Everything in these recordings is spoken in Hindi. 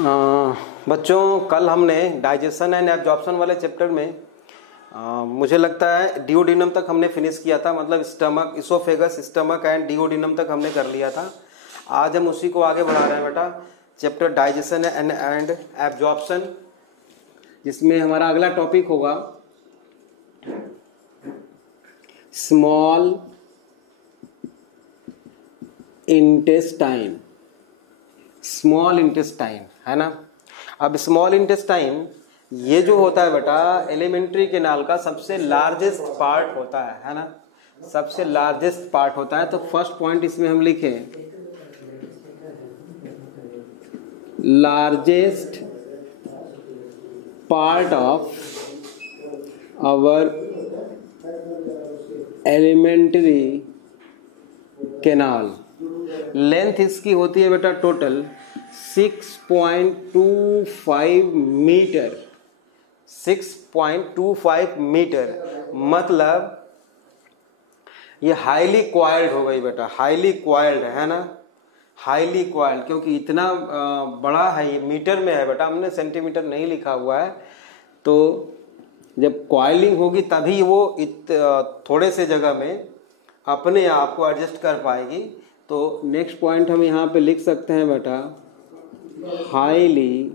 बच्चों, कल हमने डाइजेशन एंड एब्जॉर्प्शन वाले चैप्टर में मुझे लगता है डिओडिनम तक हमने फिनिश किया था, मतलब stomach, oesophagus, stomach and duodenum तक हमने कर लिया था। आज हम उसी को आगे बढ़ा रहे हैं बेटा, चैप्टर डाइजेशन एंड एब्जॉर्प्शन, जिसमें हमारा अगला टॉपिक होगा स्मॉल इंटेस्टाइन। स्मॉल इंटेस्टाइन है ना। अब स्मॉल इंटेस्टाइन ये जो होता है बेटा, एलिमेंट्री कैनाल का सबसे लार्जेस्ट पार्ट होता है ना, सबसे लार्जेस्ट पार्ट होता है। तो फर्स्ट पॉइंट इसमें हम लिखें largest part of our alimentary canal. Length इसकी होती है बेटा टोटल 6.25 मीटर। 6.25 मीटर मतलब ये हाईली क्वाइल्ड हो गई बेटा, हाईली क्वाइल्ड है ना, हाईली क्वाइल्ड, क्योंकि इतना बड़ा है, ये मीटर में है बेटा, हमने सेंटीमीटर नहीं लिखा हुआ है। तो जब क्वाइलिंग होगी तभी वो थोड़े से जगह में अपने आप को एडजस्ट कर पाएगी। तो नेक्स्ट पॉइंट हम यहाँ पे लिख सकते हैं बेटा हाईली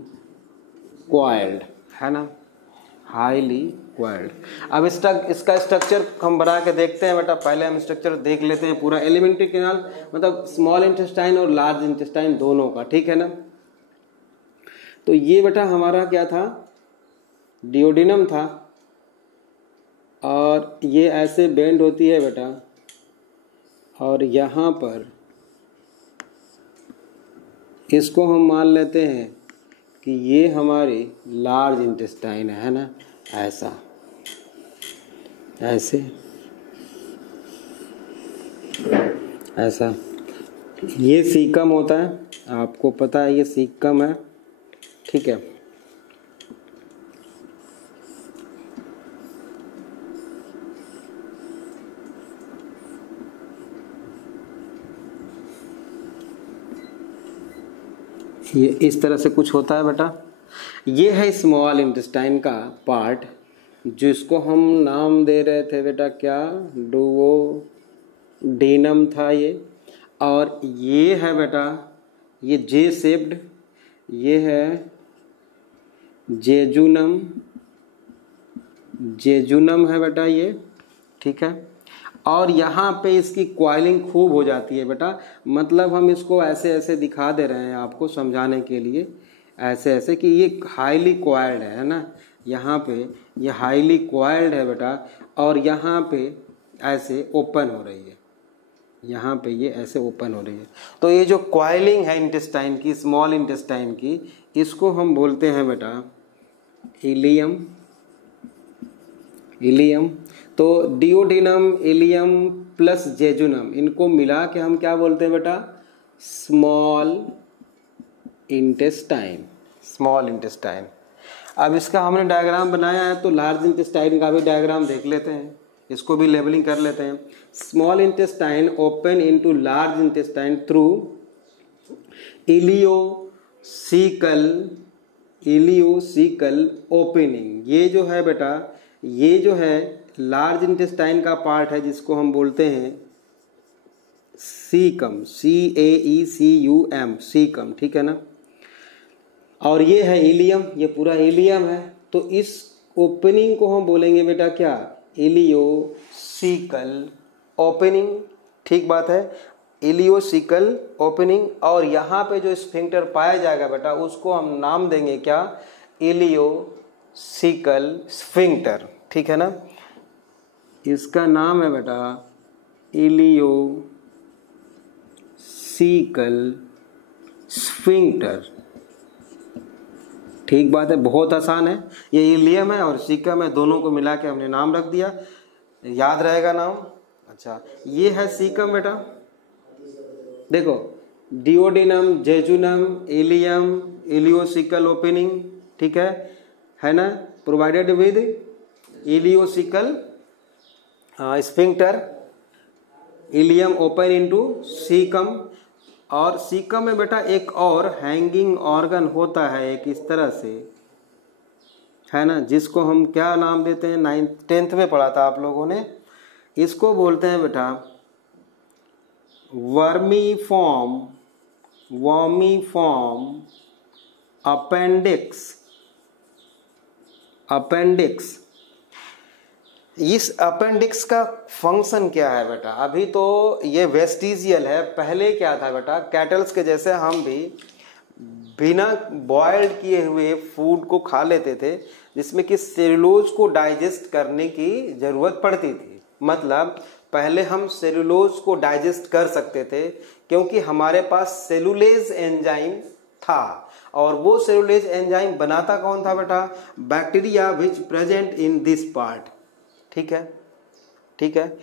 क्वाइल्ड है ना, हाईली क्वाइल्ड। अब इसका स्ट्रक्चर हम बना के देखते हैं बेटा। पहले हम स्ट्रक्चर देख लेते हैं पूरा एलिमेंट्री कैनाल, मतलब स्मॉल इंटेस्टाइन और लार्ज इंटेस्टाइन दोनों का, ठीक है ना। तो ये बेटा हमारा क्या था, डिओडिनम था, और ये ऐसे बेंड होती है बेटा, और यहाँ पर इसको हम मान लेते हैं कि ये हमारी लार्ज इंटेस्टाइन है ना, ऐसा, ऐसे, ऐसा। ये सीकम होता है, आपको पता है ये सीकम है, ठीक है। ये इस तरह से कुछ होता है बेटा। ये है स्मॉल इंटेस्टाइन का पार्ट, जिसको हम नाम दे रहे थे बेटा क्या, डुओडेनम था ये। और ये है बेटा, ये जे शेप्ड, ये है जेजुनम, जेजुनम है बेटा ये, ठीक है। और यहाँ पे इसकी क्वाइलिंग खूब हो जाती है बेटा, मतलब हम इसको ऐसे ऐसे दिखा दे रहे हैं आपको समझाने के लिए, ऐसे ऐसे कि ये हाईली क्वाइल्ड है ना। यहाँ पे ये हाईली क्वाइल्ड है बेटा, और यहाँ पे ऐसे ओपन हो रही है, यहाँ पे ये ऐसे ओपन हो रही है। तो ये जो क्वाइलिंग है इंटेस्टाइन की, स्मॉल इंटेस्टाइन की, इसको हम बोलते हैं बेटा इलियम। इलियम। तो डिओडिनम, इलियम प्लस जेजुनम, इनको मिला के हम क्या बोलते हैं बेटा, स्मॉल इंटेस्टाइन। Small intestine. अब इसका हमने डायग्राम बनाया है, तो लार्ज इंटेस्टाइन का भी डायग्राम देख लेते हैं, इसको भी लेबलिंग कर लेते हैं। Small intestine open into large intestine through ileocaecal opening. ये जो है बेटा, ये जो है लार्ज इंटेस्टाइन का पार्ट है, जिसको हम बोलते हैं सीकम, CAECUM, सीकम, ठीक है ना। और ये है इलियम, ये पूरा इलियम है। तो इस ओपनिंग को हम बोलेंगे बेटा क्या, इलियोसिकल ओपनिंग, ठीक बात है, इलियोसिकल ओपनिंग। और यहाँ पे जो स्फिंक्टर पाया जाएगा बेटा, उसको हम नाम देंगे क्या, इलियोसिकल स्फिंक्टर, ठीक है ना। इसका नाम है बेटा इलियोसिकल स्फिंक्टर, ठीक बात है, बहुत आसान है। ये इलियम है और सीकम है, दोनों को मिला के हमने नाम रख दिया, याद रहेगा नाम। अच्छा, ये है सीकम बेटा, देखो duodenum, jejunum, ileum, ileocaecal opening, ठीक है ना, provided with ileocaecal sphincter, ileum open into caecum. और सीकम में बेटा एक और हैंगिंग ऑर्गन होता है एक इस तरह से, है ना, जिसको हम क्या नाम देते हैं, 9th-10th में पढ़ा था आप लोगों ने, इसको बोलते हैं बेटा वर्मीफॉर्म अपेंडिक्स। इस अपेंडिक्स का फंक्शन क्या है बेटा? अभी तो ये वेस्टिजियल है, पहले क्या था बेटा, कैटल्स के जैसे हम भी बिना बॉयल्ड किए हुए फूड को खा लेते थे, जिसमें कि सेलुलोज को डाइजेस्ट करने की जरूरत पड़ती थी। मतलब पहले हम सेलुलोज को डाइजेस्ट कर सकते थे क्योंकि हमारे पास सेलुलेज एंजाइम था, और वो सेलुलेज एंजाइम बनाता कौन था बेटा? Bacteria which present in this part. ठीक है,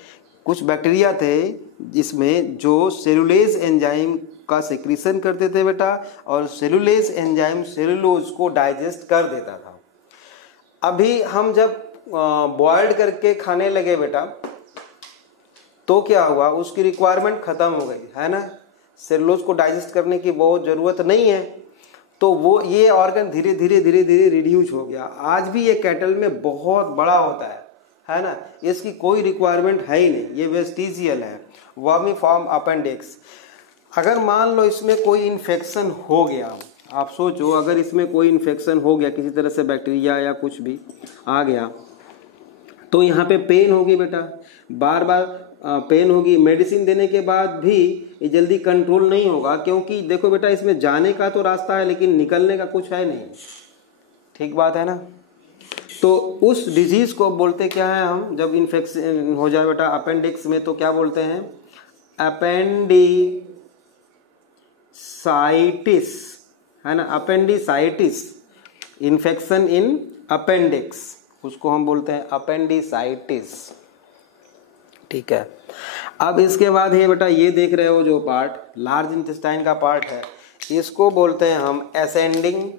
कुछ बैक्टीरिया थे जिसमें जो सेलुलेज एंजाइम का सेक्रीशन करते थे बेटा, और सेलुलेज एंजाइम सेलुलोज को डाइजेस्ट कर देता था। अभी हम जब बॉइल्ड करके खाने लगे बेटा, तो क्या हुआ, उसकी रिक्वायरमेंट खत्म हो गई, है ना, सेलुलोज को डाइजेस्ट करने की बहुत जरूरत नहीं है, तो वो ये ऑर्गन धीरे धीरे रिड्यूस हो गया। आज भी ये कैटल में बहुत बड़ा होता है ना, इसकी कोई रिक्वायरमेंट है ही नहीं, ये वेस्टिजियल है, वर्मीफॉर्म अपेंडिक्स। अगर मान लो इसमें कोई इन्फेक्शन हो गया, आप सोचो अगर इसमें कोई इन्फेक्शन हो गया, किसी तरह से बैक्टीरिया या कुछ भी आ गया, तो यहाँ पे पेन होगी बेटा, बार बार पेन होगी। मेडिसिन देने के बाद भी ये जल्दी कंट्रोल नहीं होगा, क्योंकि देखो बेटा इसमें जाने का तो रास्ता है लेकिन निकलने का कुछ है नहीं। ठीक बात है ना? तो उस डिजीज को बोलते क्या है हम, जब इन्फेक्शन हो जाए बेटा अपेंडिक्स में, तो क्या बोलते हैं? अपेंडिसाइटिस, है ना, अपेंडिसाइटिस, इन्फेक्शन इन अपेंडिक्स, उसको हम बोलते हैं अपेंडिसाइटिस। ठीक है, अब इसके बाद है बेटा, ये देख रहे हो जो पार्ट लार्ज इंटेस्टाइन का पार्ट है, इसको बोलते हैं हम असेंडिंग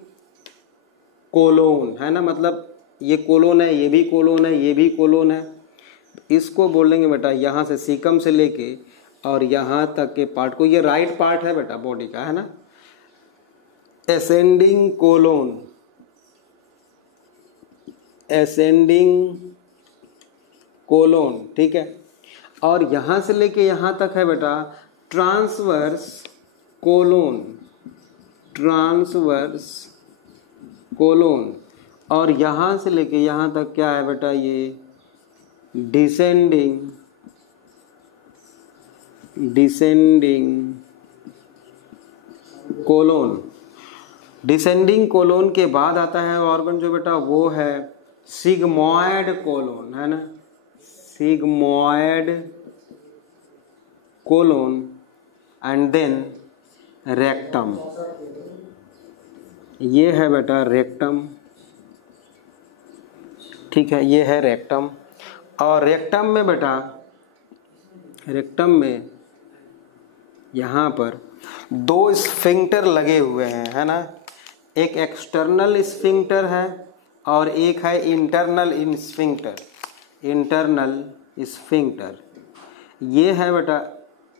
कोलोन, है ना, मतलब ये कोलोन है, ये भी कोलोन है, ये भी कोलोन है। इसको बोलेंगे बेटा यहाँ से सीकम से लेके और यहाँ तक के पार्ट को, ये राइट पार्ट है बेटा बॉडी का, है ना, असेंडिंग कोलोन, असेंडिंग कोलोन। ठीक है, और यहाँ से लेके यहाँ तक है बेटा ट्रांसवर्स कोलोन, ट्रांसवर्स कोलोन, और यहाँ से लेके यहाँ तक क्या है बेटा, ये डिसेंडिंग कोलोन। डिसेंडिंग कोलोन के बाद आता है ऑर्गन जो बेटा, वो है सिग्मॉइड कोलोन, है ना, sigmoid colon, and then rectum. ये है बेटा रेक्टम। ठीक है, ये है रेक्टम। और रेक्टम में बेटा, रेक्टम में यहाँ पर दो स्फिंक्टर लगे हुए हैं, है ना, एक एक्सटर्नल स्फिंक्टर है और एक है इंटरनल स्फिंक्टर, इंटरनल स्फिंक्टर। ये है बेटा,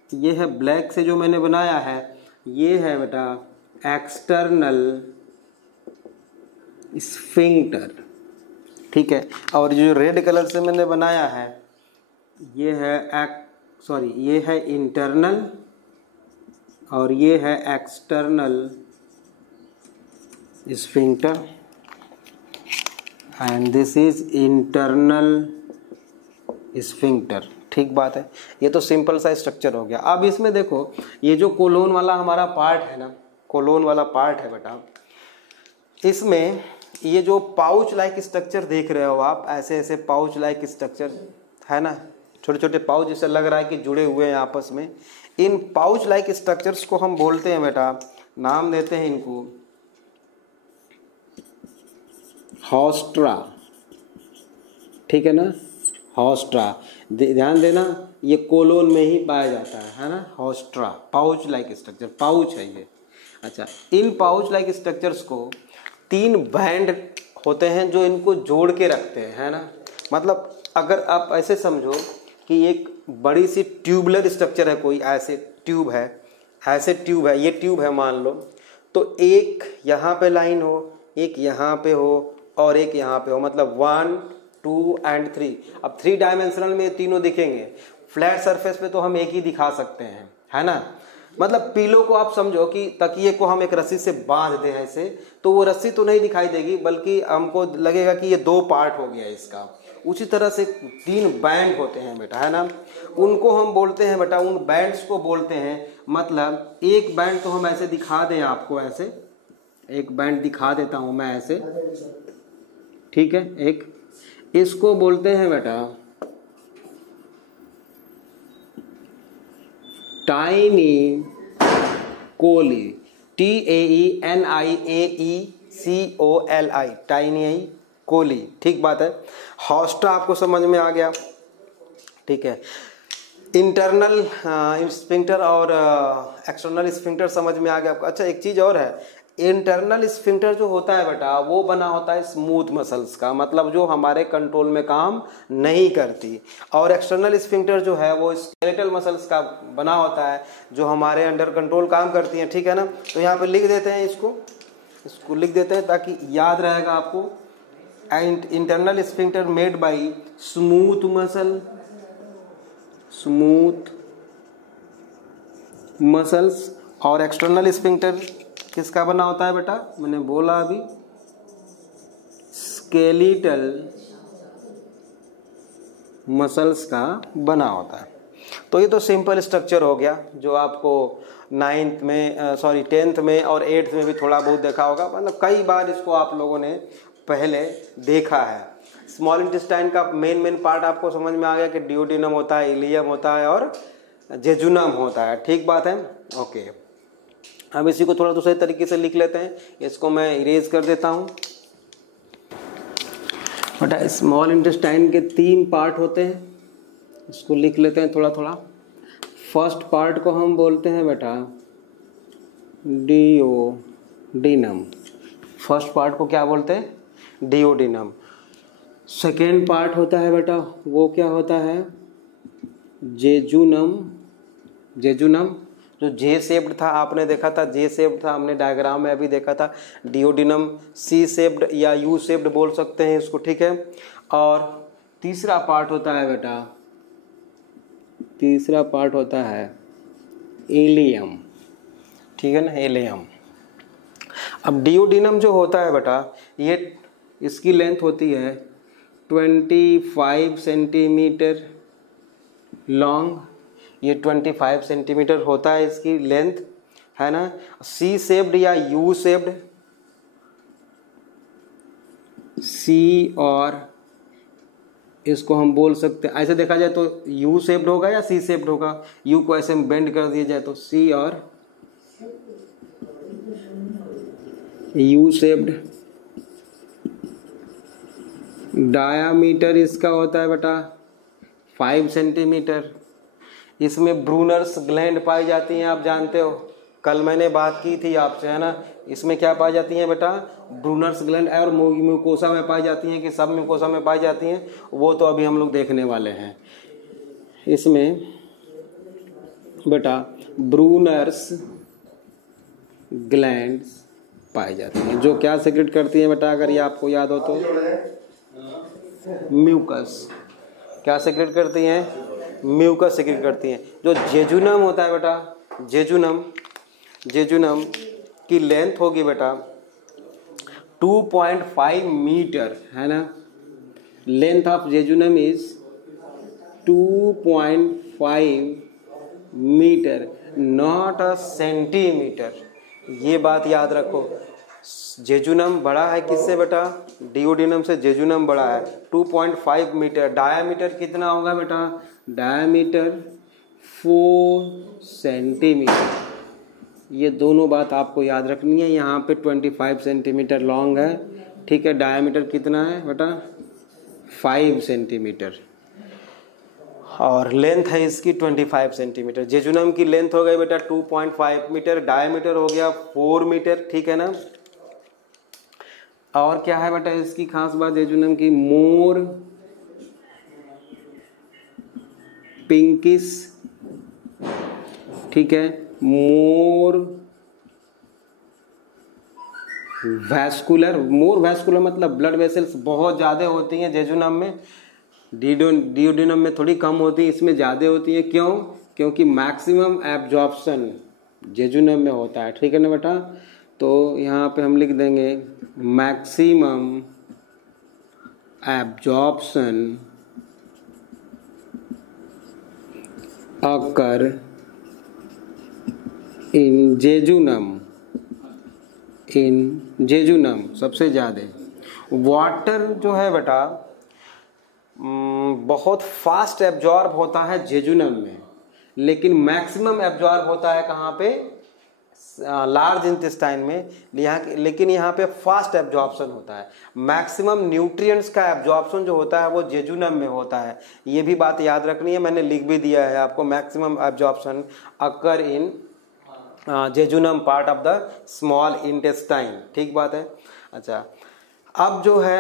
ये है ब्लैक से जो मैंने बनाया है, ये है बेटा एक्सटर्नल स्फिंक्टर। ठीक है, और जो रेड कलर से मैंने बनाया है, ये है ये है इंटरनल और ये है external sphincter, and this is internal sphincter. ठीक बात है, ये तो सिंपल सा स्ट्रक्चर हो गया। अब इसमें देखो, ये जो कोलोन वाला हमारा पार्ट है ना, कोलोन वाला पार्ट है बेटा, इसमें ये जो पाउच लाइक स्ट्रक्चर देख रहे हो आप, ऐसे ऐसे पाउच लाइक स्ट्रक्चर है ना, छोटे छोटे पाउच, जैसे लग रहा है कि जुड़े हुए हैं आपस में। इन पाउच लाइक स्ट्रक्चर्स को हम बोलते हैं बेटा, नाम देते हैं इनको हॉस्ट्रा। ठीक है ना, हॉस्ट्रा, ध्यान देना ये कोलोन में ही पाया जाता है ना, हॉस्ट्रा, पाउच लाइक स्ट्रक्चर, पाउच है ये। अच्छा, इन पाउच लाइक स्ट्रक्चर्स को 3 बैंड होते हैं जो इनको जोड़ के रखते हैं, है ना, मतलब अगर आप ऐसे समझो कि एक बड़ी सी ट्यूबुलर स्ट्रक्चर है, कोई ऐसे ट्यूब है, ऐसे ट्यूब है, ये ट्यूब है मान लो, तो एक यहाँ पे लाइन हो, एक यहाँ पे हो और एक यहाँ पे हो, मतलब 1 2 एंड 3। अब 3 डायमेंशनल में ये तीनों दिखेंगे। फ्लैट सरफेस पे तो हम एक ही दिखा सकते हैं, है ना। मतलब पिलो को आप समझो कि तकिए को हम एक रस्सी से बांध दें ऐसे, तो वो रस्सी तो नहीं दिखाई देगी, बल्कि हमको लगेगा कि ये 2 पार्ट हो गया इसका। उसी तरह से 3 बैंड होते हैं बेटा, है ना। उनको हम बोलते हैं बेटा, उन बैंड्स को बोलते हैं, मतलब एक बैंड तो हम ऐसे दिखा दें आपको, ऐसे एक बैंड दिखा देता हूं मैं ऐसे, ठीक है। एक इसको बोलते हैं बेटा taeniae coli, TAENIAECOLI, taeniae coli, ठीक बात है। हॉस्टा आपको समझ में आ गया, ठीक है। इंटरनल स्फिंक्टर और एक्सटर्नल स्फिंक्टर समझ में आ गया आपको। अच्छा एक चीज और है, इंटरनल स्फिंक्टर जो होता है बेटा वो बना होता है स्मूथ मसल्स का, मतलब जो हमारे कंट्रोल में काम नहीं करती, और एक्सटर्नल स्फिंक्टर जो है वो स्केलेटल मसल्स का बना होता है जो हमारे अंडर कंट्रोल काम करती हैं, ठीक है ना। तो यहाँ पे लिख देते हैं, इसको लिख देते हैं ताकि याद रहेगा आपको। Internal sphincter made by smooth muscles, और एक्सटर्नल स्फिंक्टर किसका बना होता है बेटा, मैंने बोला अभी, स्केलेटल मसल्स का बना होता है। तो ये तो सिंपल स्ट्रक्चर हो गया जो आपको 10th में और 8th में भी थोड़ा बहुत देखा होगा, मतलब कई बार इसको आप लोगों ने पहले देखा है। स्मॉल इंटेस्टाइन का मेन पार्ट आपको समझ में आ गया कि डियोडिनम होता है, इलियम होता है और जेजुनम होता है, ठीक बात है, ओके। हम इसी को थोड़ा दूसरे तरीके से लिख लेते हैं, इसको मैं इरेज कर देता हूं बेटा। स्मॉल इंटेस्टाइन के 3 पार्ट होते हैं, इसको लिख लेते हैं थोड़ा थोड़ा। फर्स्ट पार्ट को हम बोलते हैं बेटा डियोडिनम, फर्स्ट पार्ट को क्या बोलते हैं, डियोडिनम। सेकेंड पार्ट होता है बेटा वो क्या होता है, जेजुनम, जो जे शेप्ड था, आपने देखा था जे शेप्ड था, हमने डायग्राम में अभी देखा था। डियोडिनम सी शेप्ड या यू शेप्ड बोल सकते हैं इसको, ठीक है। और तीसरा पार्ट होता है बेटा, तीसरा पार्ट होता है इलियम, ठीक है ना, इलियम। अब डियोडिनम जो होता है बेटा, ये इसकी लेंथ होती है 25 सेंटीमीटर लॉन्ग, ये 25 सेंटीमीटर होता है इसकी लेंथ, है ना। सी शेप्ड या यू शेप्ड, सी और इसको हम बोल सकते हैं, ऐसे देखा जाए तो यू शेप्ड होगा या सी शेप्ड होगा, यू को ऐसे बेंड कर दिया जाए तो सी और यू शेप्ड। डायामीटर इसका होता है बेटा 5 सेंटीमीटर। इसमें ब्रूनर्स ग्लैंड पाई जाती हैं, आप जानते हो, कल मैंने बात की थी आपसे, है ना। इसमें क्या पाई जाती हैं बेटा, ब्रूनर्स ग्लैंड, और म्यूकोसा में पाई जाती हैं कि सब म्यूकोसा में पाई जाती हैं, वो तो अभी हम लोग देखने वाले हैं। इसमें बेटा ब्रूनर्स ग्लैंड्स पाई जाती हैं, जो क्या सेक्रेट करती हैं बेटा, अगर ये आपको याद हो तो, म्यूकस। क्या सेक्रेट करती हैं, म्यूकस सेक्रेट करती हैं। जो जेजुनम होता है बेटा, जेजुनम की लेंथ होगी बेटा 2.5 मीटर, है ना। Length of jejunum is 2.5 metre, not a centimetre. ये बात याद रखो, जेजुनम बड़ा है किससे बेटा, डियोडिनम से जेजुनम बड़ा है 2.5 मीटर। डायामीटर कितना होगा बेटा, डायामीटर 4 सेंटीमीटर। ये दोनों बात आपको याद रखनी है। यहाँ पे 25 सेंटीमीटर लॉन्ग है, ठीक है। डायामीटर कितना है बेटा, 5 सेंटीमीटर, और लेंथ है इसकी 25 सेंटीमीटर। जेजुनम की लेंथ हो गई बेटा 2.5 मीटर, डायमीटर हो गया 4 मीटर, ठीक है ना। और क्या है बेटा इसकी खास बात जेजुनम की, मोर पिंकिश, ठीक है, मोर वैस्कुलर मतलब ब्लड वेसल्स बहुत ज़्यादा होती हैं जेजुनम में, डियोडिनम में थोड़ी कम होती है, इसमें ज़्यादा होती है। क्यों? क्योंकि मैक्सिमम एब्जॉर्प्शन जेजुनम में होता है। ठीक है ना बेटा? तो यहाँ पे हम लिख देंगे मैक्सिमम एब्जॉर्प्शन अकर इन जेजुनम सबसे ज़्यादा। वाटर जो है बेटा बहुत फास्ट एब्जॉर्ब होता है जेजुनम में, लेकिन मैक्सिमम एब्जॉर्ब होता है कहाँ पे? लार्ज इंटेस्टाइन में। लेकिन यहाँ पे फास्ट एब्जॉर्प्शन होता है। मैक्सिमम न्यूट्रिएंट्स का एब्जॉर्प्शन जो होता है वो जेजुनम में होता है। ये भी बात याद रखनी है, मैंने लिख भी दिया है आपको। Maximum absorption occur in jejunum part of the small intestine. ठीक बात है। अच्छा, अब जो है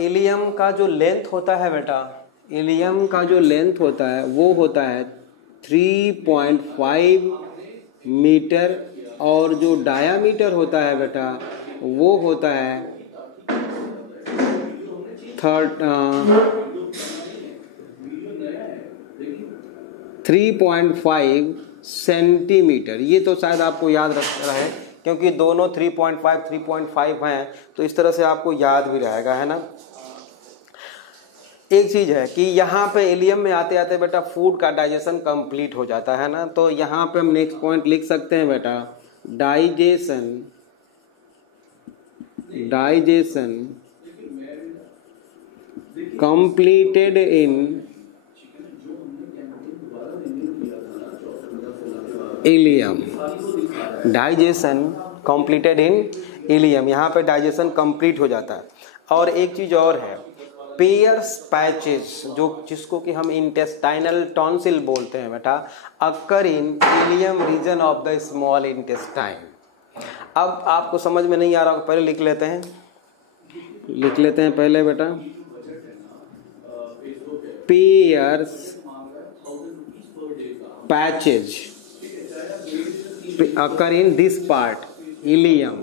इलियम का जो लेंथ होता है बेटा, इलियम का जो लेंथ होता है वो होता है 3.5 मीटर, और जो डायामीटर होता है बेटा वो होता है 3.5 सेंटीमीटर। ये तो शायद आपको याद रहे, क्योंकि दोनों 3.5 हैं, तो इस तरह से आपको याद भी रहेगा, है ना। एक चीज है कि यहाँ पे इलियम में आते आते बेटा फूड का डाइजेशन कंप्लीट हो जाता है ना, तो यहाँ पे हम नेक्स्ट पॉइंट लिख सकते हैं बेटा, digestion completed in ileum. Digestion completed in ileum, यहाँ पे डाइजेशन कंप्लीट हो जाता है। और एक चीज और है, पेयर्स पैचेस, जो जिसको कि हम इंटेस्टाइनल टॉन्सिल बोलते हैं बेटा, occur in ileum region of the small intestine. अब आपको समझ में नहीं आ रहा, पहले लिख लेते हैं पहले बेटा, Peyer's patches occur in this part ileum.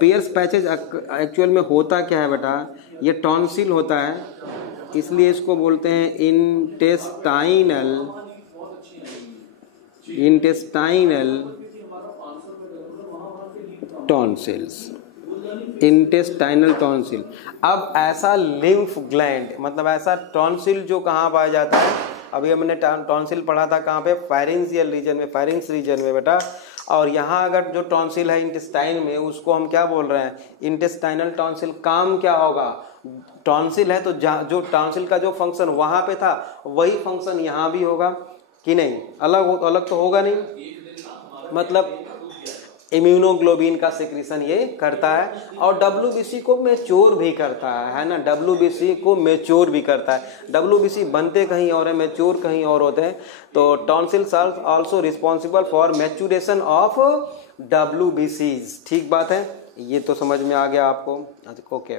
Peyer's patches actual में होता क्या है बेटा, ये टॉन्सिल होता है, इसलिए इसको बोलते हैं इंटेस्टाइनल टॉन्सिल। अब ऐसा लिम्फ ग्लैंड, मतलब ऐसा टॉन्सिल जो कहाँ पाया जाता है, अभी हमने टॉन्सिल पढ़ा था कहाँ पे, फायरिंजियल रीजन में, फायरिंग्स रीजन में बेटा। और यहाँ अगर जो टॉन्सिल है इंटेस्टाइन में, उसको हम क्या बोल रहे हैं, इंटेस्टाइनल टॉन्सिल। काम क्या होगा, टॉन्सिल है तो जो टॉन्सिल का जो फंक्शन वहां पे था वही फंक्शन यहाँ भी होगा कि नहीं? अलग तो होगा नहीं, मतलब इम्यूनोग्लोबिन का सिक्रीशन ये करता है, और WBC को मैच्योर भी करता है ना, WBC को मैच्योर भी करता है। WBC बनते कहीं और है, मैच्योर कहीं और होते हैं। तो tonsils are also responsible for maturation of WBCs। ठीक बात है, ये तो समझ में आ गया आपको। ओके,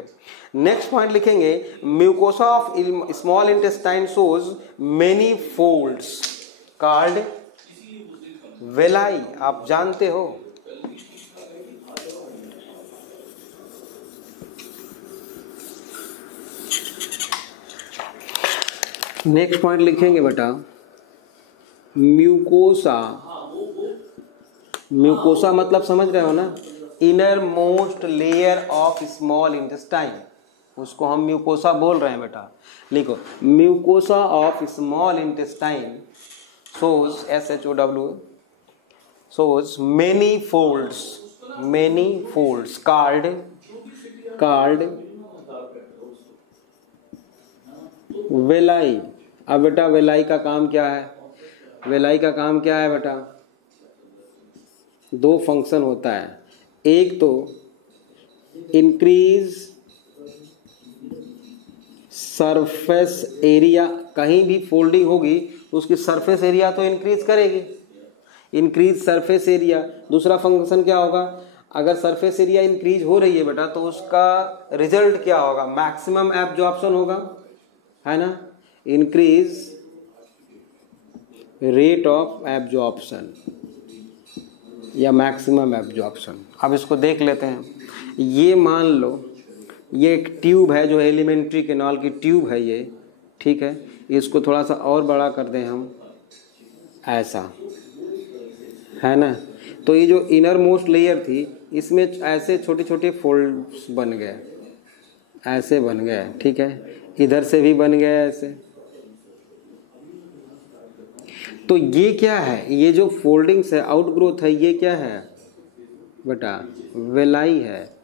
नेक्स्ट पॉइंट लिखेंगे, mucosa of small intestine shows many folds called villi. आप जानते हो, नेक्स्ट पॉइंट लिखेंगे बेटा, म्यूकोसा मतलब समझ रहे हो ना, inner most layer of small intestine, उसको हम म्यूकोसा बोल रहे हैं बेटा। लिखो, mucosa of small intestine shows SHOW shows many folds called वेलाई। अब बेटा वेलाई का काम क्या है, बेटा दो फंक्शन होता है। एक तो इंक्रीज सरफेस एरिया, कहीं भी फोल्डिंग होगी उसकी सरफेस एरिया तो इंक्रीज करेगी, इंक्रीज सरफेस एरिया। दूसरा फंक्शन क्या होगा, अगर सरफेस एरिया इंक्रीज हो रही है बेटा तो उसका रिजल्ट क्या होगा, मैक्सिमम एब्जॉर्प्शन होगा, है ना, इंक्रीज रेट ऑफ एब्जॉर्प्शन। या मैक्सिमम एब्जॉर्प्शन। अब इसको देख लेते हैं। ये मान लो ये एक ट्यूब है जो एलिमेंट्री कैनाल की ट्यूब है ये, ठीक है। इसको थोड़ा सा और बड़ा कर दें हम, ऐसा है ना। तो ये जो इनर मोस्ट लेयर थी इसमें ऐसे छोटे छोटे फोल्ड्स बन गए, ऐसे बन गए, ठीक है। इधर से भी बन गए ऐसे। तो ये क्या है, ये जो फोल्डिंग्स है, आउटग्रोथ है, ये क्या है बेटा, वेलाई है,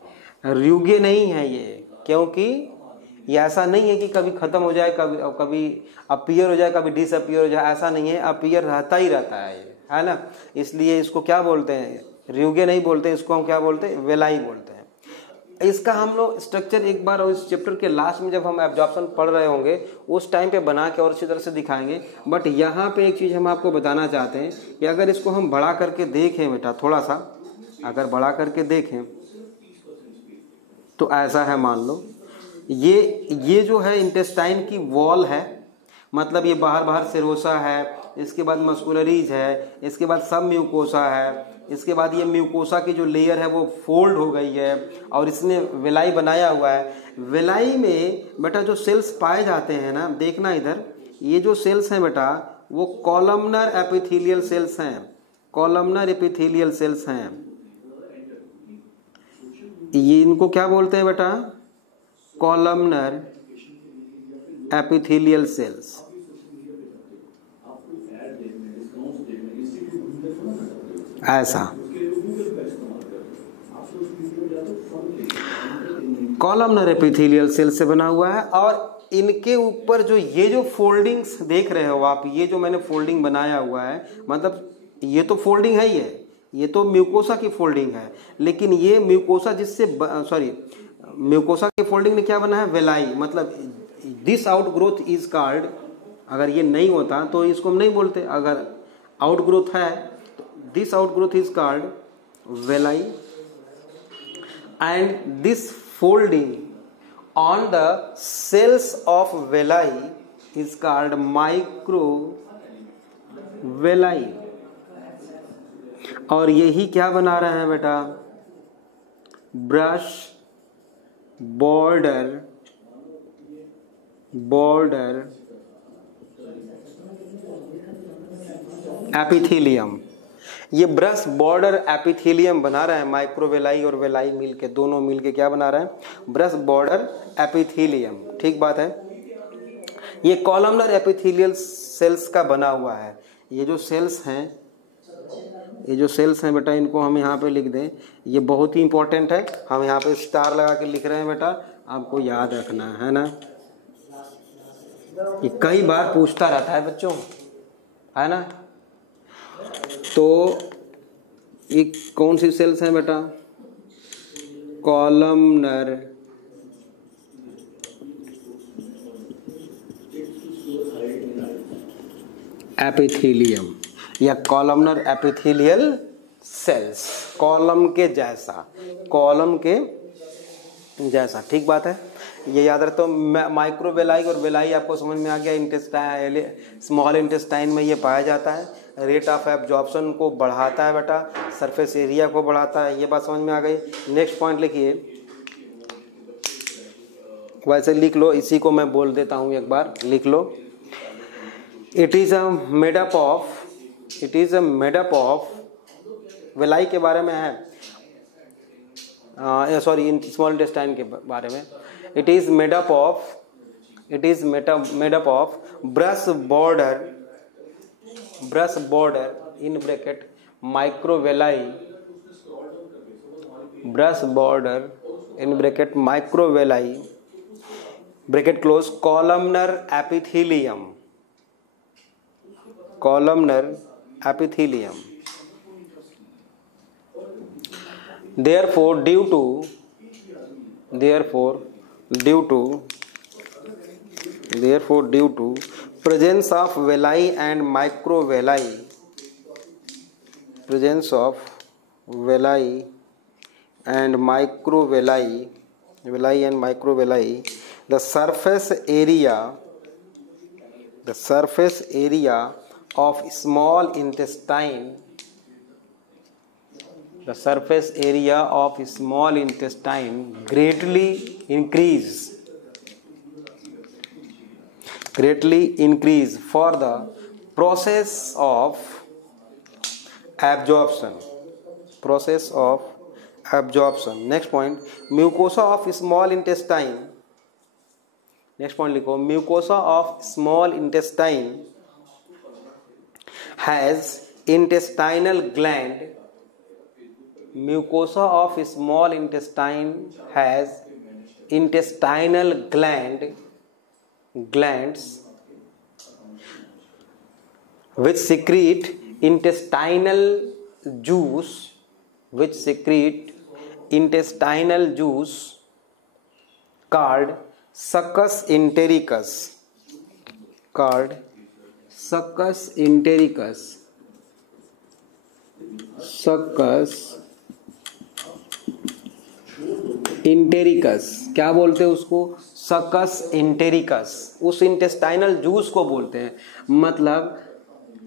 रुगे नहीं है ये। क्योंकि ये ऐसा नहीं है कि कभी खत्म हो जाए, कभी अपीयर हो जाए, कभी डिसअपीयर हो जाए, ऐसा नहीं है। अपीयर रहता ही रहता है ये, है ना। इसलिए इसको क्या बोलते हैं, रुगे नहीं बोलते, इसको हम क्या बोलते हैं, वेलाई बोलते हैं। इसका हम लोग स्ट्रक्चर एक बार इस चैप्टर के लास्ट में जब हम एब्जॉर्प्शन पढ़ रहे होंगे उस टाइम पे बना के और अच्छी तरह से दिखाएंगे। बट यहाँ पे एक चीज़ हम आपको बताना चाहते हैं कि अगर इसको हम बड़ा करके देखें बेटा, थोड़ा सा अगर बड़ा करके देखें तो ऐसा है, मान लो ये जो है इंटेस्टाइन की वॉल है, मतलब ये बाहर सेरोसा है, इसके बाद मस्कुलरीज है, इसके बाद सब म्यूकोसा है, इसके बाद ये म्यूकोसा की जो लेयर है वो फोल्ड हो गई है और इसने वेलाई बनाया हुआ है। वेलाई में बेटा जो सेल्स पाए जाते हैं ना, देखना इधर, ये जो सेल्स हैं बेटा वो कॉलमनर एपिथेलियल सेल्स हैं, कॉलमनर एपिथेलियल सेल्स हैं। ये इनको क्या बोलते हैं बेटा, कॉलमनर एपिथेलियल सेल्स। ऐसा कॉलमनर एपिथेलियल सेल से बना हुआ है। और इनके ऊपर जो ये जो फोल्डिंग्स देख रहे हो आप, ये जो मैंने फोल्डिंग बनाया हुआ है, मतलब ये तो फोल्डिंग है, ये तो म्यूकोसा की फोल्डिंग है। लेकिन ये म्यूकोसा म्यूकोसा की फोल्डिंग ने क्या बना है, वेलाई। मतलब दिस आउटग्रोथ इज कॉल्ड, अगर ये नहीं होता तो इसको हम नहीं बोलते, अगर आउटग्रोथ है this outgrowth is called villi, and this folding on the cells of villi is called microvilli। और यही क्या बना रहे हैं बेटा, ब्रश बॉर्डर एपिथेलियम। ये ब्रश बॉर्डर एपिथेलियम बना रहा है, माइक्रोवेलाई और वेलाई मिलके, दोनों मिलके क्या बना रहे हैं, ब्रश बॉर्डर एपिथेलियम। ठीक बात है। ये कॉलमनर एपिथेलियल सेल्स का बना हुआ है। ये जो सेल्स हैं बेटा, इनको हम यहाँ पे लिख दें, ये बहुत ही इंपॉर्टेंट है। हम यहाँ पे स्टार लगा के लिख रहे हैं बेटा, आपको याद रखना है ना। ये कई बार पूछता रहता है बच्चों, है ना। तो ये कौन सी सेल्स हैं बेटा, कॉलमनर एपिथेलियम या कॉलमनर एपिथेलियल सेल्स, कॉलम के जैसा। ठीक बात है, ये याद रखो। माइक्रोवेलाई और वेलाई आपको समझ में आ गया। इंटेस्टाइन, स्मॉल इंटेस्टाइन में ये पाया जाता है। रेट ऑफ एब्जॉर्प्शन को बढ़ाता है बेटा, सरफेस एरिया को बढ़ाता है, ये बात समझ में आ गई। नेक्स्ट पॉइंट लिखिए, वैसे लिख लो, इसी को मैं बोल देता हूँ, एक बार लिख लो। It is a made up of villi के बारे में है, सॉरी स्मॉल इंटेस्टाइन के बारे में। It is made up of brush border in bracket microvilli, brush border in bracket microvilli bracket close, columnar epithelium. Therefore, due to presence of villi and microvilli, the surface area of small intestine the surface area of small intestine greatly increase for the process of absorption. Next point, mucosa of small intestine. Next point लिखो, mucosa of small intestine has intestinal gland. Mucosa of small intestine has intestinal glands which secrete intestinal juice called succus entericus. क्या बोलते हैं उसको? सकस इंटेरिकस. उस इंटेस्टाइनल जूस को बोलते हैं. मतलब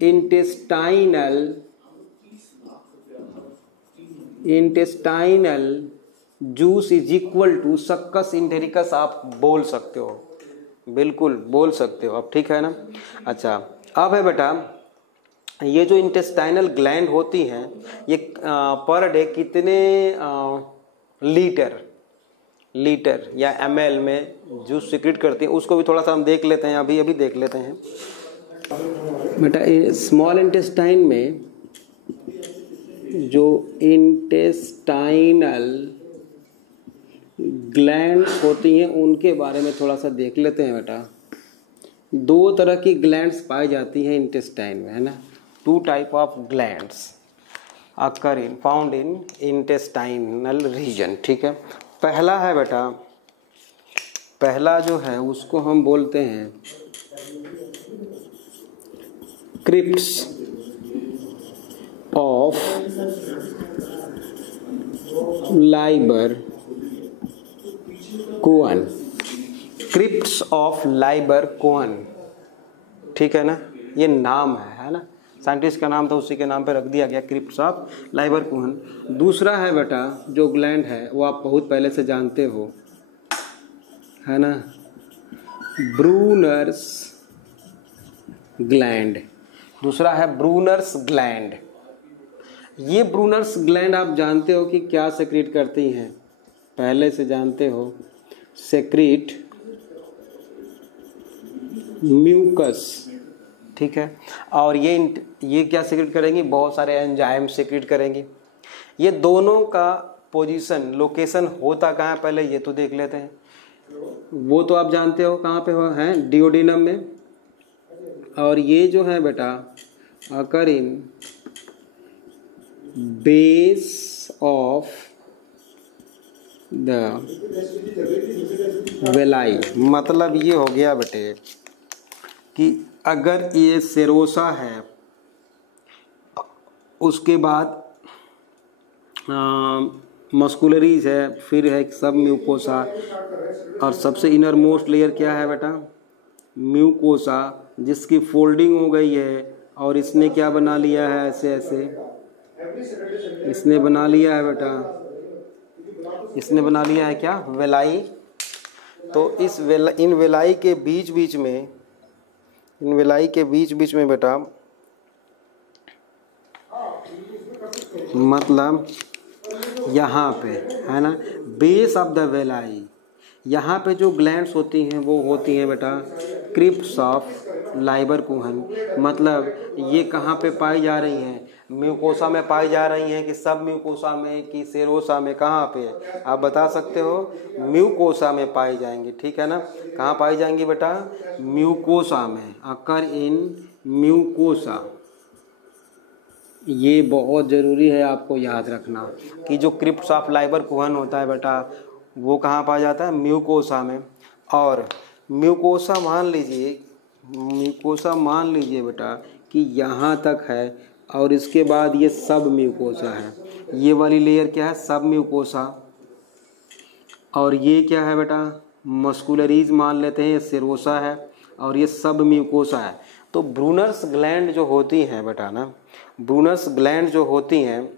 intestinal juice is equal to succus entericus. आप बोल सकते हो, बिल्कुल बोल सकते हो अब, ठीक है ना. अच्छा, अब है बेटा, ये जो इंटेस्टाइनल ग्लैंड होती हैं ये पर डे कितने लीटर या ml में जूस सिक्रेट करती हैं, उसको भी थोड़ा सा हम देख लेते हैं. अभी देख लेते हैं बेटा. स्मॉल इंटेस्टाइन में जो इंटेस्टाइनल ग्लैंड्स होती हैं उनके बारे में थोड़ा सा देख लेते हैं बेटा. 2 तरह की ग्लैंड्स पाई जाती हैं इंटेस्टाइन में, है ना. 2 type of glands found in intestinal region. ठीक है. पहला है बेटा, पहला जो है उसको हम बोलते हैं crypts of Lieberkuhn. Crypts of Lieberkuhn, ठीक है ना. ये नाम है ना, साइंटिस्ट का नाम था, उसी के नाम पे रख दिया गया, क्रिप्ट्स ऑफ लाइबर कोअन. दूसरा है बेटा जो ग्लैंड है वो आप बहुत पहले से जानते हो, है ना, ब्रूनर्स ग्लैंड. दूसरा है ब्रूनर्स ग्लैंड. ये ब्रूनर्स ग्लैंड आप जानते हो कि क्या सेक्रेट करती हैं, पहले से जानते हो, सेक्रेट म्यूकस. ठीक है. और ये क्या सेक्रेट करेंगी? बहुत सारे एंजाइम सेक्रेट करेंगी. ये दोनों का लोकेशन होता कहाँ है पहले ये तो देख लेते हैं. वो तो आप जानते हो कहाँ पे हो, है डिओडिनम में. और ये जो है बेटा occur in base of the वेलाई. मतलब ये हो गया बेटे कि अगर ये सेरोसा है, उसके बाद मस्कुलरीज है, फिर है सब म्यूकोसा, और सबसे इनर मोस्ट लेयर क्या है बेटा? म्यूकोसा, जिसकी फोल्डिंग हो गई है और इसने क्या बना लिया है, ऐसे इसने बना लिया है बेटा, इसने बना लिया है क्या? वेलाई. तो इन वेलाई के बीच में बेटा मतलब यहाँ पे है ना, बेस ऑफ द वेलाई, यहाँ पे जो ग्लैंड्स होती हैं वो होती हैं बेटा क्रिप्ट्स ऑफ लाइबर कोहन. मतलब ये कहाँ पे पाई जा रही हैं? म्यूकोसा में पाई जा रही हैं कि सब म्यूकोसा में कि सेरोसा में, कहाँ पे है आप बता सकते हो? म्यूकोसा में पाई जाएंगी. ठीक है ना. कहाँ पाई जाएंगी बेटा? म्यूकोसा में. अकर इन म्यूकोसा. ये बहुत ज़रूरी है आपको याद रखना कि जो क्रिप्ट्स ऑफ लाइबर कोहन होता है बेटा वो कहाँ पाया जाता है? म्यूकोसा में. और म्यूकोसा मान लीजिए बेटा कि यहाँ तक है और इसके बाद ये सब म्यूकोसा है. ये वाली लेयर क्या है? सब म्यूकोसा. और ये क्या है बेटा? मस्कुलरीज मान लेते हैं, ये सेरोसा है और ये सब म्यूकोसा है. तो ब्रूनर्स ग्लैंड जो होती हैं बेटा ना, ब्रूनर्स ग्लैंड जो होती हैं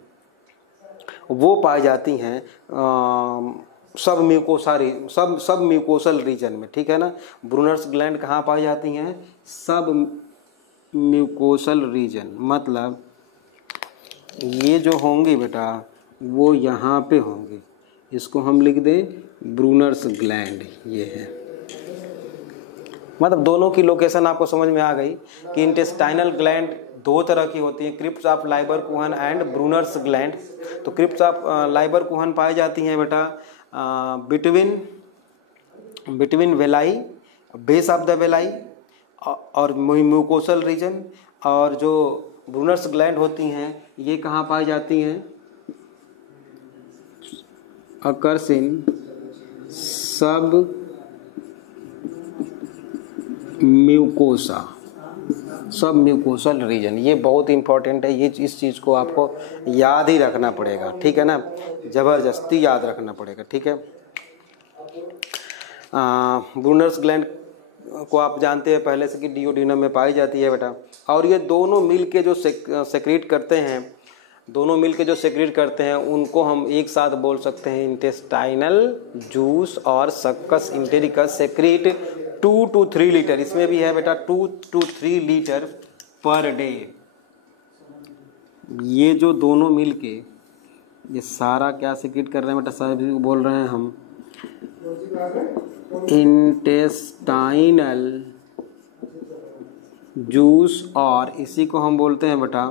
वो पाई जाती हैं सब म्यूकोसल रीजन में, ठीक है ना। ब्रूनर्स ग्लैंड कहाँ पाई जाती हैं? सब म्यूकोसल रीजन, मतलब ये जो होंगी बेटा वो यहाँ पे होंगी, इसको हम लिख दें ब्रूनर्स ग्लैंड, ये है। मतलब दोनों की लोकेशन आपको समझ में आ गई कि इंटेस्टाइनल ग्लैंड दो तरह की होती है, crypts of Lieberkuhn and Brunner's gland. तो क्रिप्स ऑफ लाइबर-कुहन पाई जाती हैं बेटा between villi, base of the villi और म्यूकोसल रीजन, और जो ब्रूनर्स ग्लैंड होती हैं ये कहाँ पाई जाती हैं? अकर्स इन सब म्यूकोसा, सब म्यूकोसल रीजन। ये बहुत इंपॉर्टेंट है, ये इस चीज़ को आपको याद ही रखना पड़ेगा, ठीक है ना, ज़बरदस्ती याद रखना पड़ेगा, ठीक है। ब्रूनर्स ग्लैंड को आप जानते हैं पहले से कि डियोडिनम में पाई जाती है बेटा, और ये दोनों मिल के जो सेक्रेट करते हैं, दोनों मिल के जो सेक्रेट करते हैं उनको हम एक साथ बोल सकते हैं इंटेस्टाइनल जूस और succus entericus secrete 2 to 3 litre, इसमें भी है बेटा 2 to 3 लीटर पर डे। ये जो दोनों मिल के ये सारा क्या सेक्रेट कर रहे हैं बेटा, सभी बोल रहे हैं हम इंटेस्टाइनल जूस, और इसी को हम बोलते हैं बेटा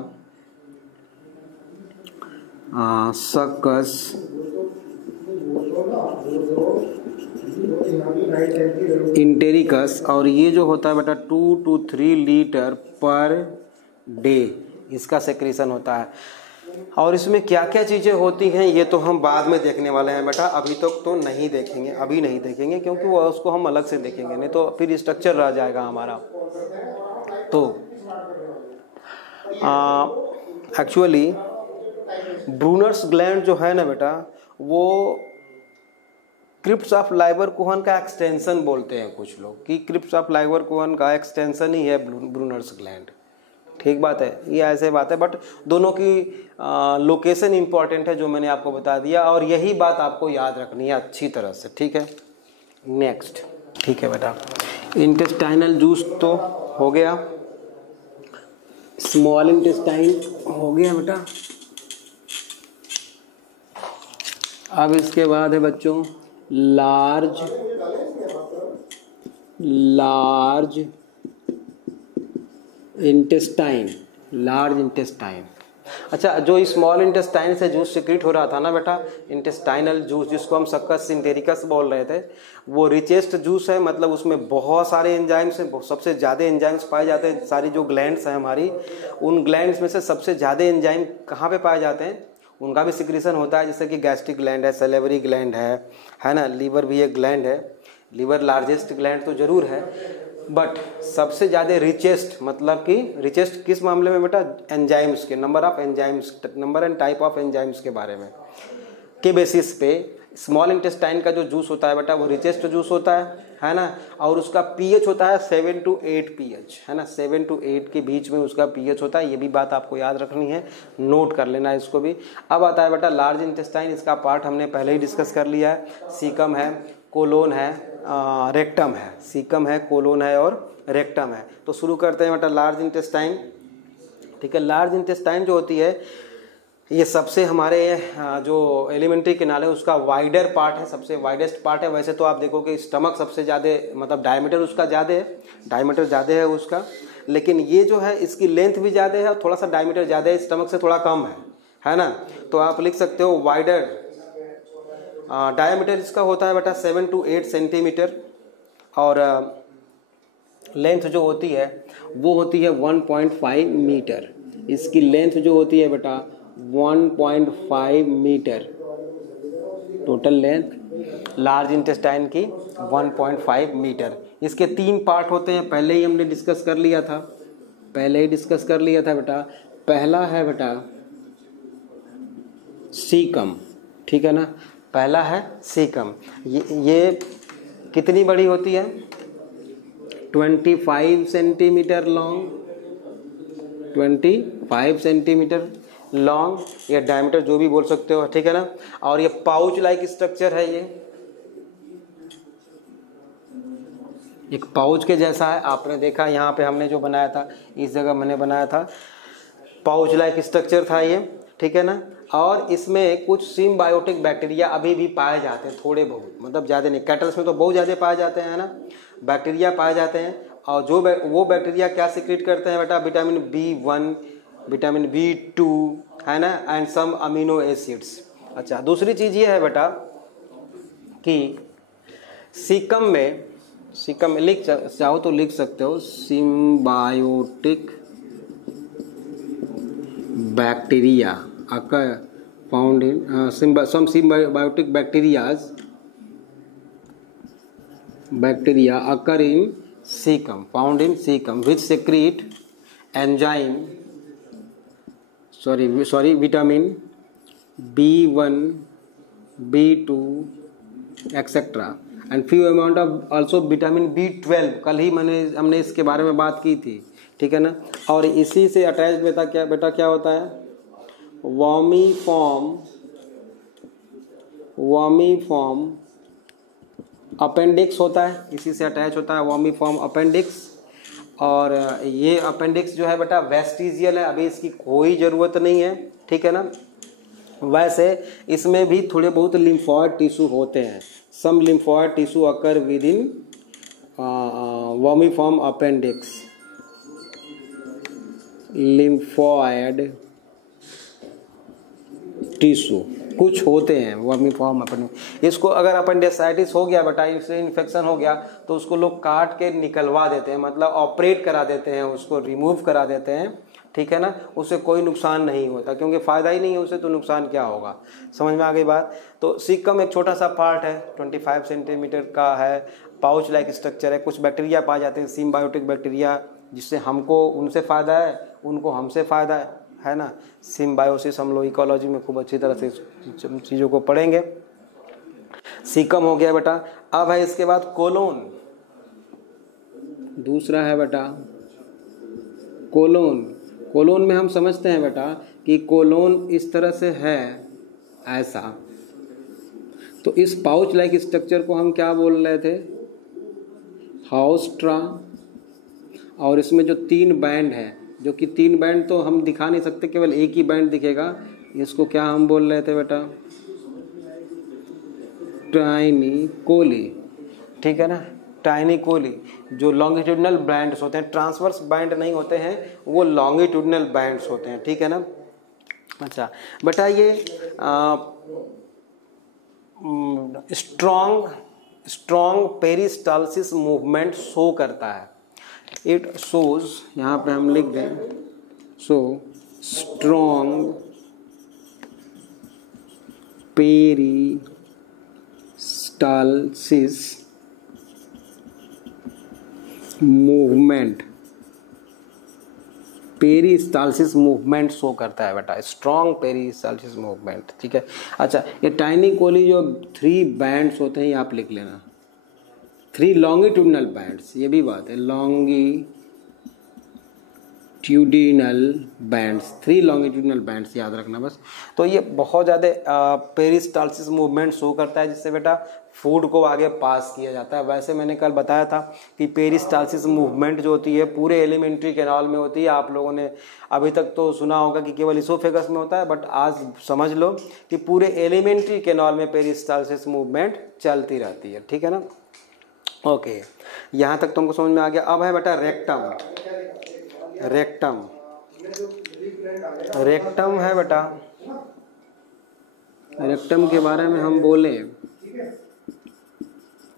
सक्कस इंटेरिकस। और ये जो होता है बेटा 2 to 3 लीटर पर डे इसका सेक्रेशन होता है। और इसमें क्या क्या चीज़ें होती हैं ये तो हम बाद में देखने वाले हैं बेटा, अभी तक तो नहीं देखेंगे, अभी नहीं देखेंगे क्योंकि वो उसको हम अलग से देखेंगे, नहीं तो फिर स्ट्रक्चर रह जाएगा हमारा। तो एक्चुअली ब्रूनर्स ग्लैंड जो है ना बेटा वो क्रिप्स ऑफ लाइबर-कुहन का एक्सटेंशन बोलते हैं कुछ लोग, कि क्रिप्स ऑफ लाइबर-कुहन का एक्सटेंशन ही है ब्रूनर्स ग्लैंड, ठीक बात है, ये ऐसे बात है। बट दोनों की लोकेशन इंपॉर्टेंट है जो मैंने आपको बता दिया, और यही बात आपको याद रखनी है अच्छी तरह से, ठीक है। नेक्स्ट, ठीक है बेटा, इंटेस्टाइनल जूस तो हो गया, स्मॉल इंटेस्टाइन हो गया बेटा। अब इसके बाद है बच्चों लार्ज इंटेस्टाइन, लार्ज इंटेस्टाइन। अच्छा, जो स्मॉल इंटेस्टाइन से जूस सिक्रीट हो रहा था ना बेटा, इंटेस्टाइनल जूस जिसको हम सक्कस इंटेरिकस बोल रहे थे, वो रिचेस्ट जूस है, मतलब उसमें बहुत सारे एंजाइम्स हैं, सबसे ज़्यादा एंजाइम्स पाए जाते हैं। सारी जो ग्लैंड्स हैं हमारी, उन ग्लैंड्स में से सबसे ज़्यादा एंजाइम कहाँ पे पाए जाते हैं, उनका भी सिक्रीशन होता है, जैसे कि गैस्ट्रिक ग्लैंड है, सलेवरी ग्लैंड है ना, लीवर भी एक ग्लैंड है, लीवर लार्जेस्ट ग्लैंड तो जरूर है, बट सबसे ज़्यादा रिचेस्ट, मतलब कि रिचेस्ट किस मामले में बेटा, एंजाइम्स के number of enzymes, number and type of enzymes के बारे में के बेसिस पे स्मॉल इंटेस्टाइन का जो जूस होता है बेटा वो रिचेस्ट जूस होता है ना, और उसका पीएच होता है 7 to 8 पीएच, है ना, 7 to 8 के बीच में उसका पीएच होता है। ये भी बात आपको याद रखनी है, नोट कर लेना है इसको भी। अब आता है बेटा लार्ज इंटेस्टाइन, इसका पार्ट हमने पहले ही डिस्कस कर लिया है, सीकम है, कोलोन है, रेक्टम है, सीकम है, कोलोन है और रेक्टम है। तो शुरू करते हैं बेटा लार्ज इंटेस्टाइन, ठीक है। लार्ज इंटेस्टाइन जो होती है ये सबसे हमारे जो एलिमेंट्री कैनाल है उसका वाइडर पार्ट है, सबसे वाइडेस्ट पार्ट है। वैसे तो आप देखो कि स्टमक सबसे ज़्यादा, मतलब डायमीटर उसका ज़्यादा है, डायमीटर ज़्यादा है उसका, लेकिन ये जो है इसकी लेंथ भी ज़्यादा है और थोड़ा सा डायमीटर ज़्यादा है, स्टमक से थोड़ा कम है ना। तो आप लिख सकते हो वाइडर, डायमीटर इसका होता है बेटा 7 to 8 सेंटीमीटर, और लेंथ जो होती है वो होती है 1.5 मीटर। इसकी लेंथ जो होती है बेटा 1.5 metre, total length large intestine की 1.5 मीटर। इसके 3 पार्ट होते हैं, पहले ही हमने डिस्कस कर लिया था, बेटा। पहला है बेटा सीकम, ठीक है ना, पहला है सीकम। ये कितनी बड़ी होती है, 25 सेंटीमीटर लॉन्ग, 25 सेंटीमीटर। लॉन्ग या डायमीटर जो भी बोल सकते हो, ठीक है ना। और ये पाउच लाइक स्ट्रक्चर है, ये एक पाउच के जैसा है। आपने देखा यहाँ पे हमने जो बनाया था, इस जगह मैंने बनाया था, पाउच लाइक स्ट्रक्चर था ये, ठीक है ना। और इसमें कुछ सिम्बायोटिक बैक्टीरिया अभी भी पाए जाते हैं, थोड़े बहुत, मतलब ज़्यादा नहीं। कैटल्स में तो बहुत ज़्यादा पाए जाते हैं ना, बैक्टीरिया पाए जाते हैं। और जो वो बैक्टीरिया क्या सिक्रीट करते हैं बेटा, विटामिन B1, विटामिन B2, है ना, एंड सम अमीनो एसिड्स। अच्छा, दूसरी चीज़ ये है बेटा कि सीकम में लिख चाहो तो लिख सकते हो, symbiotic bacteria occur found in some symbiotic bacteria occur in cecum, found in cecum, which secrete enzyme vitamin B1, B2 etc. and few amount of also vitamin B12। कल ही हमने इसके बारे में बात की थी, ठीक है ना। और इसी से अटैच बेटा क्या होता है, वर्मी फॉर्म अपेंडिक्स होता है, इसी से अटैच होता है वर्मी फॉर्म अपेंडिक्स। और ये अपेंडिक्स जो है बेटा वेस्टिजियल है, अभी इसकी कोई ज़रूरत नहीं है, ठीक है ना। वैसे इसमें भी थोड़े बहुत लिम्फॉइड टिश्यू होते हैं, some lymphoid tissue occur within vermiform appendix, lymphoid tissue कुछ होते हैं वर्मी फॉर्म अपेंडिक्स। इसको अगर अपेंडिसाइटिस हो गया बेटा, इससे इन्फेक्शन हो गया, तो उसको लोग काट के निकलवा देते हैं, मतलब ऑपरेट करा देते हैं, उसको रिमूव करा देते हैं, ठीक है ना। उससे कोई नुकसान नहीं होता, क्योंकि फ़ायदा ही नहीं है उससे, तो नुकसान क्या होगा। समझ में आ गई बात। तो सीकम एक छोटा सा पार्ट है, 25 सेंटीमीटर का है, पाउच लाइक स्ट्रक्चर है। कुछ बैक्टीरिया पाए जाते हैं, सिम्बायोटिक बैक्टीरिया, जिससे हमको उनसे फ़ायदा है, उनको हमसे फ़ायदा है ना। सिम्बायोसिस हम लोग इकोलॉजी में खूब अच्छी तरह से चीज़ों को पढ़ेंगे। सीकम हो गया बेटा। अब है इसके बाद कोलोन, दूसरा है बेटा कोलोन। कोलोन में हम समझते हैं बेटा कि कोलोन इस तरह से है, ऐसा। तो इस पाउच लाइक स्ट्रक्चर को हम क्या बोल रहे थे, हाउस्ट्रा। और इसमें जो 3 बैंड है, जो कि 3 बैंड तो हम दिखा नहीं सकते, केवल एक ही बैंड दिखेगा। इसको क्या हम बोल रहे थे बेटा, टाइनी कोली, ठीक है ना। टाइनी कोली जो लॉन्गिट्यूडनल बैंड्स होते हैं, ट्रांसवर्स बैंड नहीं होते हैं, वो लॉन्गिट्यूडनल बैंड्स होते हैं, ठीक है ना। अच्छा बेटा, ये स्ट्रॉन्ग पेरिस्टालसिस मूवमेंट शो करता है। इट शोज, यहाँ पे हम लिख दें, so strong peristalsis movement, peristalsis movement show करता है बेटा, स्ट्रॉन्ग पेरिस्टालसिस मूवमेंट, ठीक है। अच्छा, ये टाइनी कोली जो 3 बैंड्स होते हैं, ये आप लिख लेना, 3 लॉन्गिट्यूडनल बैंड्स, ये भी बात है, लॉन्गिट्यूडिनल बैंड्स, 3 लॉन्गिट्यूडनल बैंड्स याद रखना बस। तो ये बहुत ज़्यादा पेरिस्टालसिस मूवमेंट शो करता है, जिससे बेटा फूड को आगे पास किया जाता है। वैसे मैंने कल बताया था कि पेरिस्टालसिस मूवमेंट जो होती है पूरे एलिमेंट्री कैनाल में होती है। आप लोगों ने अभी तक तो सुना होगा कि केवल इसोफेगस में होता है, बट आज समझ लो कि पूरे एलिमेंट्री कैनाल में पेरिस्टालसिस मूवमेंट चलती रहती है, ठीक है ना। ओके, यहाँ तक तुमको समझ में आ गया। अब है बेटा रेक्टम। रेक्टम है बेटा, रेक्टम के बारे में हम बोले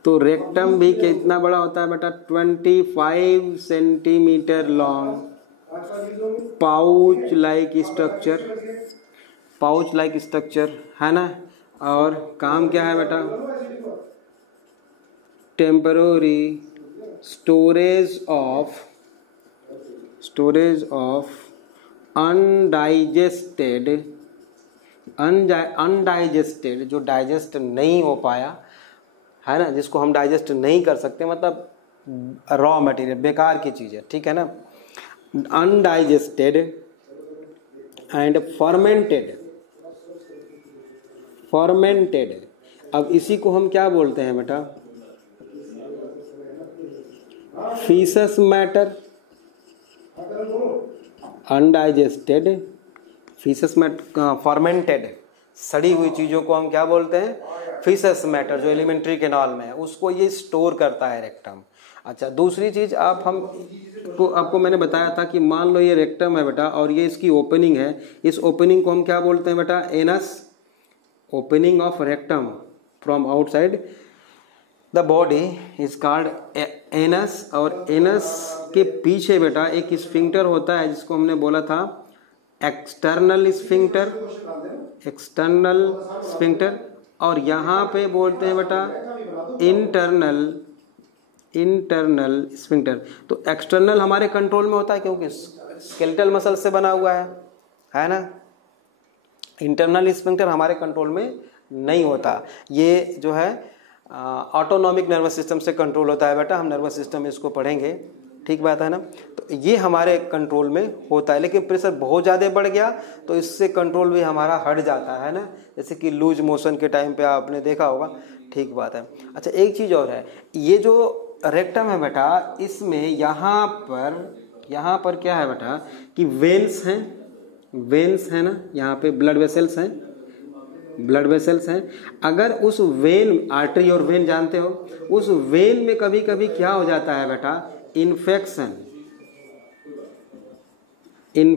तो रेक्टम भी कितना बड़ा होता है बेटा, 25 centimetre long, pouch like structure है ना। और काम क्या है बेटा, टेम्पररी स्टोरेज ऑफ अनडाइजेस्टेड जो डाइजेस्ट नहीं हो पाया है ना, जिसको हम डाइजेस्ट नहीं कर सकते, मतलब रॉ मटेरियल, बेकार की चीज़ है, ठीक है ना। Undigested and fermented. अब इसी को हम क्या बोलते हैं बेटा, faeces matter, undigested, faeces matter, fermented, सड़ी हुई चीजों को हम क्या बोलते हैं, फीसस मैटर, जो एलिमेंट्री कैनाल में है उसको ये स्टोर करता है रेक्टम। अच्छा, दूसरी चीज आपको मैंने बताया था कि मान लो ये रेक्टम है बेटा और ये इसकी ओपनिंग है, इस ओपनिंग को हम क्या बोलते हैं बेटा, anus, opening of rectum from outside the body is called anus. और एनस के पीछे बेटा एक स्फिंक्टर होता है जिसको हमने बोला था एक्सटर्नल स्फिंक्टर, एक्सटर्नल स्फिंक्टर, और यहाँ पे बोलते हैं बेटा इंटरनल स्फिंक्टर। तो एक्सटर्नल हमारे कंट्रोल में होता है क्योंकि स्केलेटल मसल से बना हुआ है ना। इंटरनल स्फिंक्टर हमारे कंट्रोल में नहीं होता, ये जो है ऑटोनॉमिक नर्वस सिस्टम से कंट्रोल होता है बेटा, हम नर्वस सिस्टम में इसको पढ़ेंगे, ठीक बात है ना। तो ये हमारे कंट्रोल में होता है, लेकिन प्रेशर बहुत ज़्यादा बढ़ गया तो इससे कंट्रोल भी हमारा हट जाता है ना, जैसे कि लूज मोशन के टाइम पे आपने देखा होगा, ठीक बात है। अच्छा, एक चीज़ और है, ये जो रेक्टम है बेटा, इसमें यहाँ पर क्या है बेटा कि वेन्स हैं ना, यहाँ पे ब्लड वेसल्स हैं। अगर उस वेन, आर्टरी और वेन जानते हो, उस वेन में कभी कभी क्या हो जाता है बेटा, इन्फेक्शन इन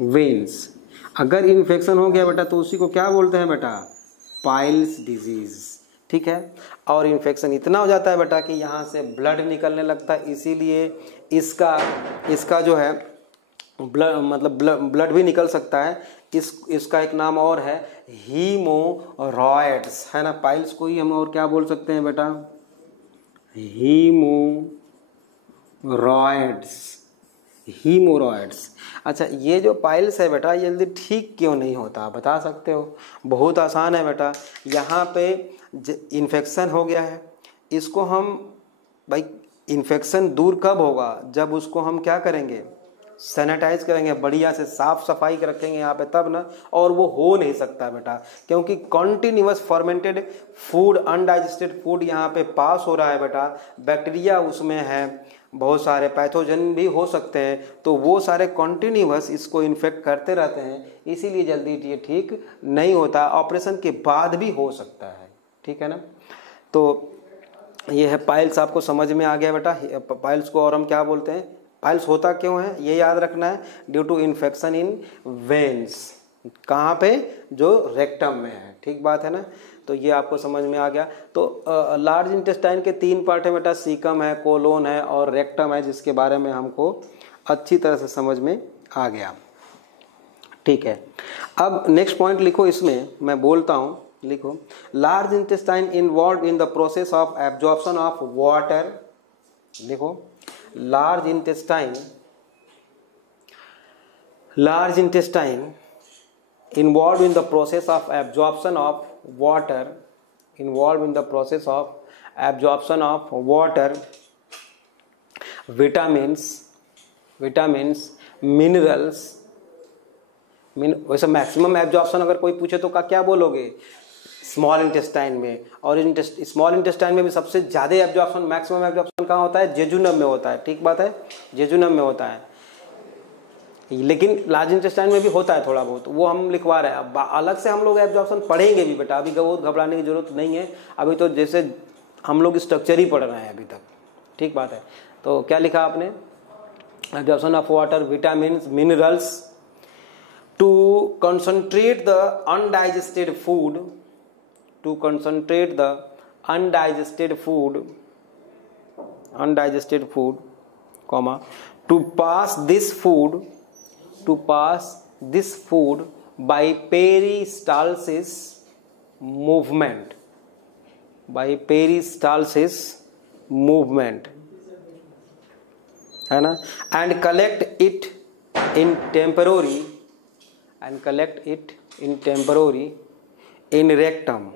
वेन्स। अगर इन्फेक्शन हो गया बेटा तो उसी को क्या बोलते हैं बेटा, पाइल्स डिजीज, ठीक है। और इन्फेक्शन इतना हो जाता है बेटा कि यहाँ से ब्लड निकलने लगता है, इसीलिए इसका जो है ब्लड भी निकल सकता है। इसका एक नाम और है हीमोरॉयड्स, है ना। पाइल्स को ही हम और क्या बोल सकते हैं बेटा, हीमोरॉयड्स। अच्छा, ये जो पाइल्स है बेटा जल्दी ठीक क्यों नहीं होता, बता सकते हो? बहुत आसान है बेटा, यहाँ पे इन्फेक्शन हो गया है, इसको हम भाई इन्फेक्शन दूर कब होगा, जब उसको हम क्या करेंगे, सैनिटाइज करेंगे, बढ़िया से साफ सफाई रखेंगे यहाँ पे, तब ना। और वो हो नहीं सकता बेटा, क्योंकि continuous fermented food, undigested food यहाँ पे पास हो रहा है बेटा, बैक्टीरिया उसमें है, बहुत सारे पैथोजन भी हो सकते हैं, तो वो सारे कॉन्टिन्यूअस इसको इन्फेक्ट करते रहते हैं, इसीलिए जल्दी ये ठीक नहीं होता, ऑपरेशन के बाद भी हो सकता है, ठीक है ना। तो ये है पाइल्स, आपको समझ में आ गया बेटा। पाइल्स को और हम क्या बोलते हैं, पाइल्स होता क्यों है ये याद रखना है, due to infection in veins, कहाँ पे, जो रेक्टम में है, ठीक बात है ना। तो ये आपको समझ में आ गया। तो लार्ज इंटेस्टाइन के 3 पार्ट है बेटा, सीकम है, कोलोन है और रेक्टम है, जिसके बारे में हमको अच्छी तरह से समझ में आ गया, ठीक है। अब नेक्स्ट पॉइंट लिखो, इसमें मैं बोलता हूँ, लिखो, large intestine involve in the process of absorption of water. देखो, large intestine involved in the process of absorption of water, vitamins, minerals, वैसे मैक्सिमम एब्जॉर्प्शन अगर कोई पूछे तो क्या बोलोगे, स्मॉल इंटेस्टाइन में। और स्मॉल इंटेस्टाइन में भी सबसे ज़्यादा एब्जॉर्प्शन, मैक्सिमम एब्जॉर्प्शन कहाँ होता है, जेजुनम में होता है, ठीक बात है, जेजुनम में होता है। लेकिन लार्ज इंटेस्टाइन में भी होता है थोड़ा बहुत, वो हम लिखवा रहे हैं। अब अलग से हम लोग एब्जॉर्प्शन पढ़ेंगे भी बेटा, अभी बहुत घबराने की जरूरत नहीं है, अभी तो जैसे हम लोग स्ट्रक्चर ही पढ़ रहे हैं अभी तक, ठीक बात है। तो क्या लिखा आपने, absorption of water, vitamin, minerals to concentrate the undigested food, to concentrate the undigested food, comma, to pass this food by peristalsis movement, है ना, and collect it in temporary in rectum।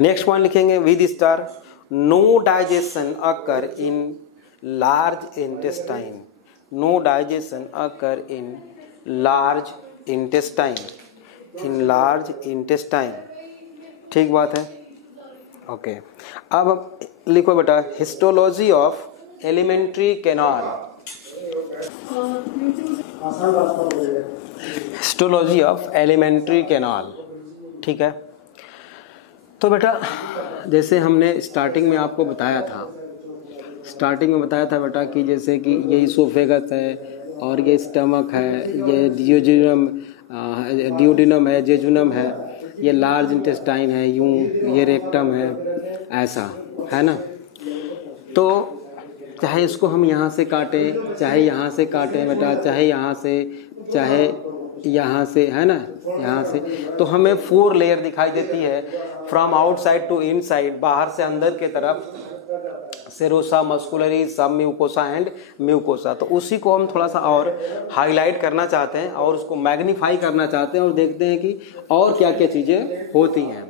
Next point लिखेंगे with star, no digestion occur in large intestine, no digestion occur in large intestine, in large intestine. ठीक बात है, ओके। अब लिखो बेटा histology of alimentary canal, histology of alimentary canal. ठीक है, तो बेटा जैसे हमने स्टार्टिंग में आपको बताया था, स्टार्टिंग में बताया था बेटा कि जैसे कि ये इसोफेगस है और ये स्टमक है, ये डियोडिनम है, जेजुनम है, ये लार्ज इंटेस्टाइन है, यूं ये रेक्टम है, ऐसा है ना। तो चाहे इसको हम यहाँ से काटें, चाहे यहाँ से काटें बेटा, चाहे यहाँ से, चाहे यहाँ से, है ना, यहाँ से, तो हमें 4 लेयर दिखाई देती है, फ्रॉम आउटसाइड टू इनसाइड, बाहर से अंदर के तरफ, सेरोसा, मस्कुलरी, सब म्यूकोसा एंड म्यूकोसा। तो उसी को हम थोड़ा सा और हाईलाइट करना चाहते हैं और उसको मैग्नीफाई करना चाहते हैं और देखते हैं कि और क्या क्या चीज़ें होती हैं।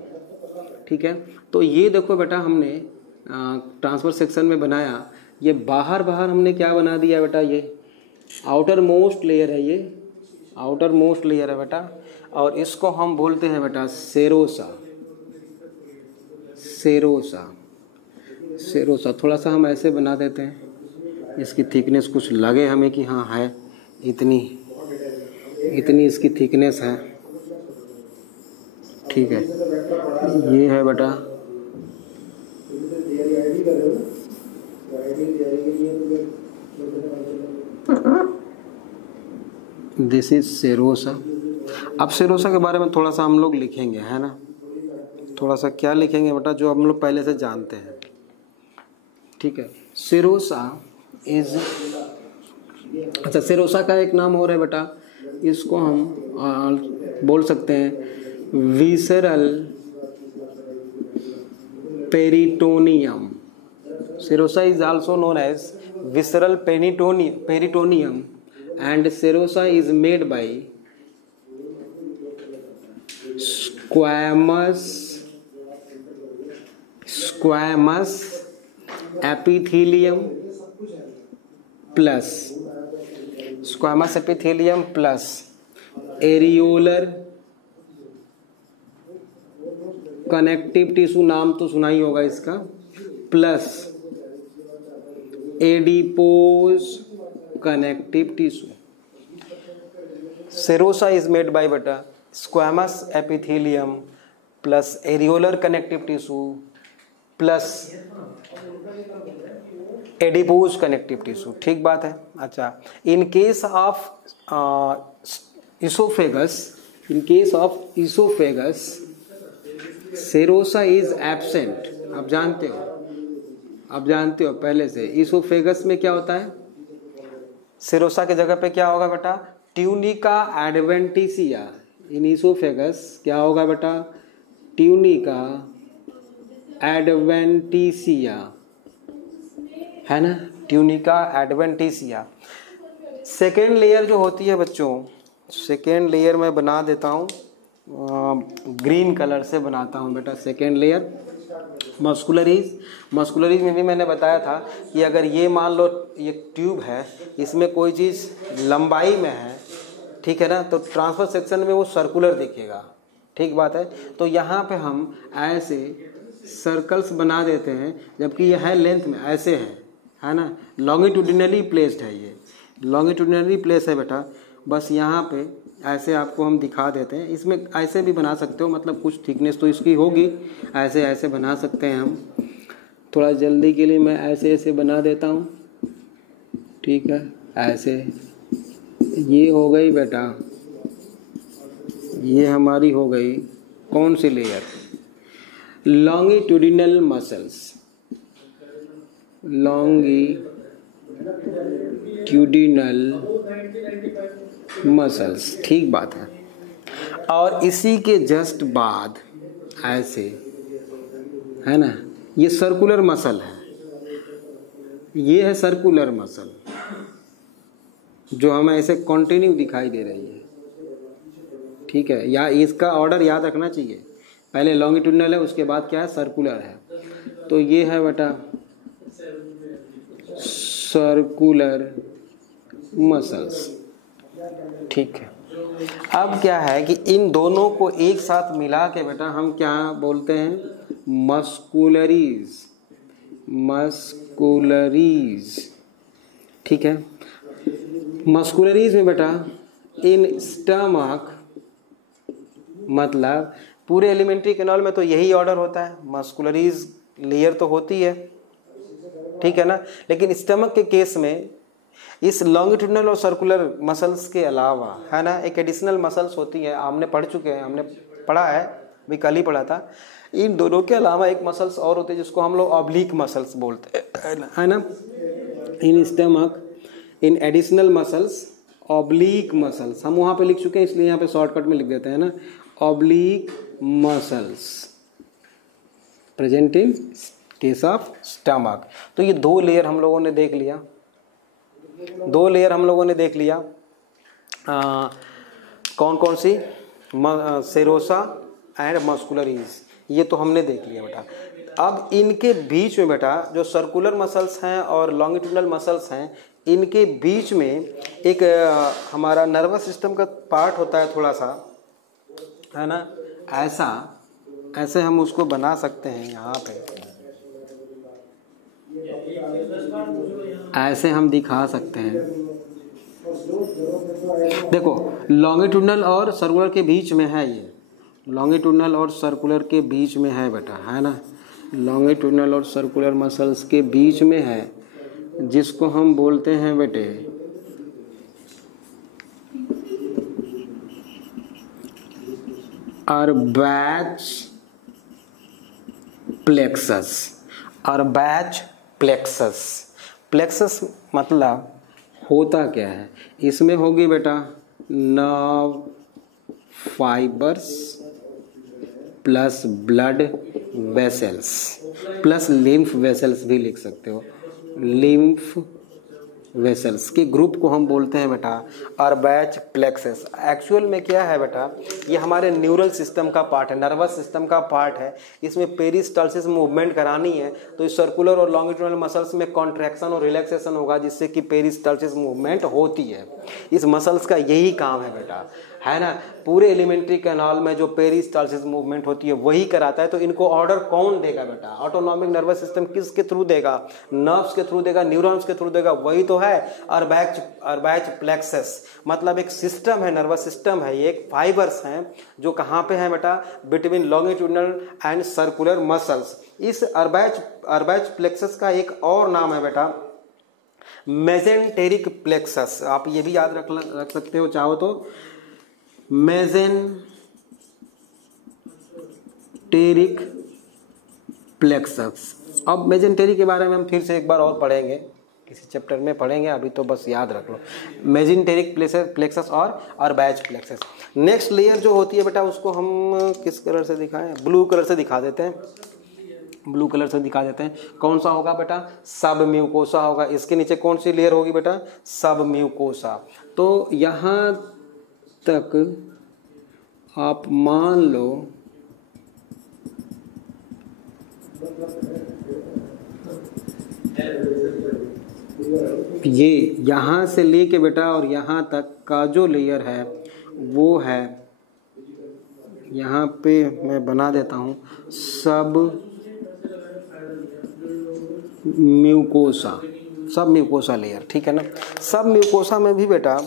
ठीक है, तो ये देखो बेटा हमने ट्रांसफर सेक्शन में बनाया, ये बाहर बाहर हमने क्या बना दिया बेटा, ये आउटर मोस्ट लेयर है, ये आउटर मोस्ट लेयर है बेटा, और इसको हम बोलते हैं बेटा सेरोसा, सेरोसा, सेरोसा। थोड़ा सा हम ऐसे बना देते हैं, इसकी थिकनेस कुछ लगे हमें कि हाँ है, इतनी इतनी इसकी थिकनेस है। ठीक है, ये है बेटा दिस इज सेरोसा। अब सेरोसा के बारे में थोड़ा सा हम लोग लिखेंगे, है ना, थोड़ा सा क्या लिखेंगे बेटा जो हम लोग पहले से जानते हैं। ठीक है, सेरोसा इज, अच्छा सेरोसा का एक नाम और है बेटा, इसको हम बोल सकते हैं visceral peritoneum. Serosa is also known as visceral peritoneum and serosa is made by squamous epithelium plus areolar connective tissue, नाम तो सुना ही होगा इसका, plus adipose connective tissue. Serosa is made by beta squamous epithelium plus areolar connective tissue plus adipose connective tissue. ठीक बात है। अच्छा, in case of esophagus, serosa is absent। आप जानते हो पहले से, esophagus में क्या होता है, सेरोसा के जगह पे क्या होगा बेटा, ट्यूनिका एडवेंटिसिया। इन इसोफेगस क्या होगा बेटा, ट्यूनिका एडवेंटिसिया, है ना, ट्यूनिका एडवेंटिसिया। सेकेंड लेयर जो होती है बच्चों, सेकेंड लेयर मैं बना देता हूँ, ग्रीन कलर से बनाता हूँ बेटा सेकेंड लेयर। मस्कुलरीज में भी मैंने बताया था कि अगर ये मान लो ये ट्यूब है, इसमें कोई चीज़ लंबाई में है, ठीक है ना, तो ट्रांसफर सेक्शन में वो सर्कुलर दिखेगा। ठीक बात है, तो यहाँ पे हम ऐसे सर्कल्स बना देते हैं, जबकि यह है लेंथ में ऐसे है ना, लॉन्गिट्यूडिनली प्लेस्ड है, ये लॉन्गिट्यूडिनली प्लेस है बेटा। बस यहाँ पे ऐसे आपको हम दिखा देते हैं, इसमें ऐसे भी बना सकते हो, मतलब कुछ थिकनेस तो इसकी होगी, ऐसे ऐसे बना सकते हैं हम। थोड़ा जल्दी के लिए मैं ऐसे ऐसे बना देता हूँ, ठीक है, ऐसे। ये हो गई बेटा, ये हमारी हो गई कौन सी layer, longitudinal muscles, longitudinal muscles. ठीक बात है। और इसी के जस्ट बाद ऐसे, है ना, ये सर्कुलर मसल है, ये है सर्कुलर मसल जो हमें ऐसे कंटिन्यू दिखाई दे रही है। ठीक है, या इसका ऑर्डर याद रखना चाहिए, पहले लॉन्गिट्यूडिनल है, उसके बाद क्या है, सर्कुलर है। तो ये है बेटा सर्कुलर मसल्स। ठीक है, अब क्या है कि इन दोनों को एक साथ मिला के बेटा हम क्या बोलते हैं, मस्कुलरीज। मस्कुलरीज, ठीक है। मस्कुलरीज में बेटा इन स्टमक, मतलब पूरे एलिमेंट्री कैनाल में तो यही ऑर्डर होता है, मस्कुलरीज लेयर तो होती है, ठीक है ना। लेकिन स्टमक के केस में इस लॉन्गिट्यूडनल और सर्कुलर मसल्स के अलावा, है ना, एक एडिशनल मसल्स होती है, हमने पढ़ चुके हैं, हमने पढ़ा है, भी कल ही पढ़ा था। इन दोनों के अलावा एक मसल्स और होते हैं जिसको हम लोग ऑब्लिक मसल्स बोलते हैं, है ना। In stomach in additional muscles oblique muscles, हम वहाँ पे लिख चुके हैं इसलिए यहाँ पे शॉर्टकट में लिख देते हैं ना, oblique muscles present in case of stomach. तो ये दो लेयर हम लोगों ने देख लिया, दो लेयर हम लोगों ने देख लिया। कौन कौन सी, सेरोसा एंड मस्कुलरीज, ये तो हमने देख लिया बेटा। अब इनके बीच में बेटा जो सर्कुलर मसल्स हैं और लॉन्गिट्यूडनल मसल्स हैं, इनके बीच में एक हमारा नर्वस सिस्टम का पार्ट होता है थोड़ा सा, है ना। ऐसे हम उसको बना सकते हैं, यहाँ पे ऐसे हम दिखा सकते हैं। देखो लॉन्गिट्यूडनल और सर्कुलर के बीच में है, ये लॉन्गिट्यूडनल और सर्कुलर के बीच में है बेटा, है ना। लॉन्गिट्यूडनल और सर्कुलर मसल्स के बीच में है, जिसको हम बोलते हैं बेटे अर्बैच प्लेक्सस। अर्बैच प्लेक्सस, प्लेक्सस मतलब होता क्या है, इसमें होगी बेटा nerve fibres plus blood vessels plus lymph vessels भी लिख सकते हो, लिम्फ वेसल्स के ग्रुप को हम बोलते हैं बेटा अर्बैच प्लेक्सस। एक्चुअल में क्या है बेटा, ये हमारे न्यूरल सिस्टम का पार्ट है, नर्वस सिस्टम का पार्ट है। इसमें पेरिस्टाल्सिस मूवमेंट करानी है तो इस सर्कुलर और लॉन्गिट्यूडनल मसल्स में कॉन्ट्रैक्शन और रिलैक्सेशन होगा, जिससे कि पेरिस्टाल्सिस मूवमेंट होती है। इस मसल्स का यही काम है बेटा, है ना। पूरे एलिमेंट्री कैनाल में जो पेरिस्टाल्सिस मूवमेंट होती है वही कराता है। तो इनको ऑर्डर कौन देगा बेटा, ऑटोनॉमिक नर्वस सिस्टम किसके थ्रू देगा, नर्व्स के थ्रू देगा, न्यूरॉन्स के थ्रू देगा, वही तो है अर्बैच प्लेक्सस। मतलब एक सिस्टम है, नर्वस सिस्टम है, ये एक फाइबर्स हैं जो कहाँ पे है बेटा, between longitudinal and circular muscles. इस अर्बैच प्लेक्सस का एक और नाम है बेटा मेजेंटेरिक प्लेक्सस। आप ये भी याद रख सकते हो चाहो तो, मेजेंटेरिक प्लेक्सस। अब मेजेंटेरिक के बारे में हम फिर से एक बार और पढ़ेंगे, किसी चैप्टर में पढ़ेंगे, अभी तो बस याद रख लो मेजेंटेरिक प्लेक्सस और अर्बैच प्लेक्सस। नेक्स्ट लेयर जो होती है बेटा उसको हम किस कलर से दिखाएं, ब्लू कलर से दिखा देते हैं, ब्लू कलर से दिखा देते हैं। कौन सा होगा बेटा, सब म्यूकोसा होगा। इसके नीचे कौन सी लेयर होगी बेटा, सब म्यूकोसा। तो यहाँ तक आप मान लो ये यहाँ से लेके बेटा और यहाँ तक का जो लेयर है वो है, यहाँ पे मैं बना देता हूँ सब म्यूकोसा, सब म्यूकोसा लेयर, ठीक है ना। सब म्यूकोसा में भी बेटा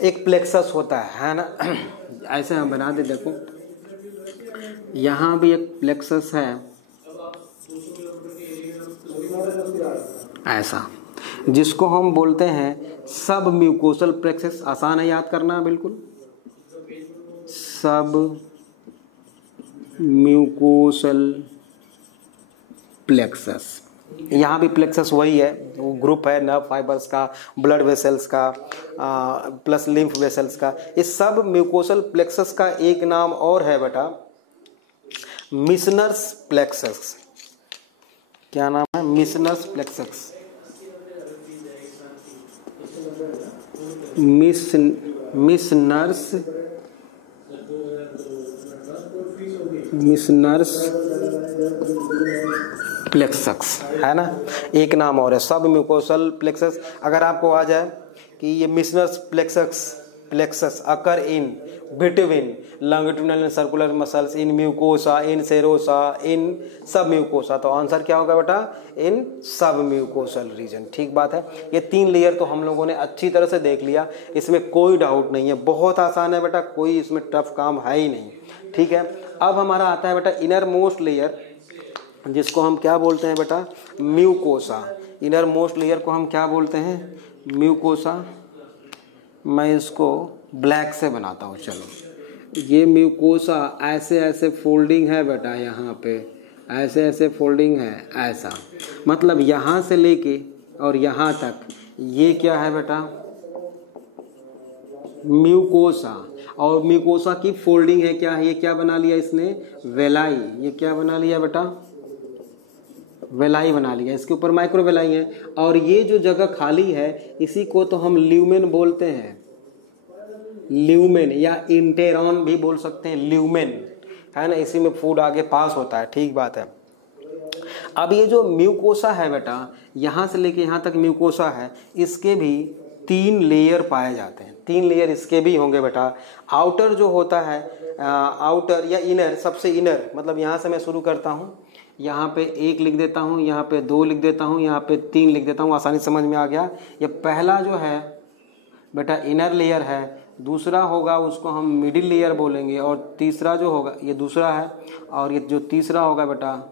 एक प्लेक्सस होता है ना। ऐसे हम बना दे, देखो यहाँ भी एक प्लेक्सस है ऐसा, जिसको हम बोलते हैं सब म्यूकोसल प्लेक्सस। आसान है याद करना बिल्कुल, सब म्यूकोसल प्लेक्सस। यहाँ भी प्लेक्सस वही है, वो ग्रुप है नर्व फाइबर्स का, ब्लड वेसल्स का प्लस लिम्फ वेसल्स का। इस सब म्यूकोसल प्लेक्सस का एक नाम और है बेटा मिशनर्स प्लेक्सस। क्या नाम है, मिशनर्स प्लेक्सस। मिशनर्स प्लेक्सस, है ना, एक नाम और है सब म्यूकोसल प्लेक्सस। अगर आपको आ जाए कि ये Meissner's plexus occur in between longitudinal and circular muscles in mucosa, in serosa, in submucosa, तो आंसर क्या होगा बेटा, इन सब म्यूकोसल रीजन। ठीक बात है। ये 3 लेयर तो हम लोगों ने अच्छी तरह से देख लिया, इसमें कोई डाउट नहीं है, बहुत आसान है बेटा, कोई इसमें टफ काम है ही नहीं। ठीक है, अब हमारा आता है बेटा इनर मोस्ट लेयर, जिसको हम क्या बोलते हैं बेटा, म्यूकोसा। इनर मोस्ट लेयर को हम क्या बोलते हैं, म्यूकोसा। मैं इसको ब्लैक से बनाता हूँ, चलो। ये म्यूकोसा ऐसे ऐसे फोल्डिंग है बेटा, यहाँ पे ऐसे ऐसे फोल्डिंग है, ऐसा मतलब यहाँ से लेके और यहाँ तक ये क्या है बेटा, म्यूकोसा। और म्यूकोसा की फोल्डिंग है क्या है, ये क्या बना लिया इसने, वेलाई। ये क्या बना लिया बेटा, वेलाई बना लिया, इसके ऊपर माइक्रो वेलाई है। और ये जो जगह खाली है इसी को तो हम ल्यूमेन बोलते हैं, ल्यूमेन या इंटेरॉन भी बोल सकते हैं, ल्यूमेन, है ना, इसी में फूड आगे पास होता है। ठीक बात है। अब ये जो म्यूकोसा है बेटा, यहाँ से लेके यहाँ तक म्यूकोसा है, इसके भी 3 लेयर पाए जाते हैं, 3 लेयर इसके भी होंगे बेटा। आउटर जो होता है, आउटर या इनर, सबसे इनर मतलब यहाँ से मैं शुरू करता हूँ, यहाँ पे 1 लिख देता हूँ, यहाँ पे 2 लिख देता हूँ, यहाँ पे 3 लिख देता हूँ, आसानी समझ में आ गया। ये पहला जो है बेटा इनर लेयर है, दूसरा होगा उसको हम मिडिल लेयर बोलेंगे, और तीसरा जो होगा ये दूसरा है, और ये जो तीसरा होगा बेटा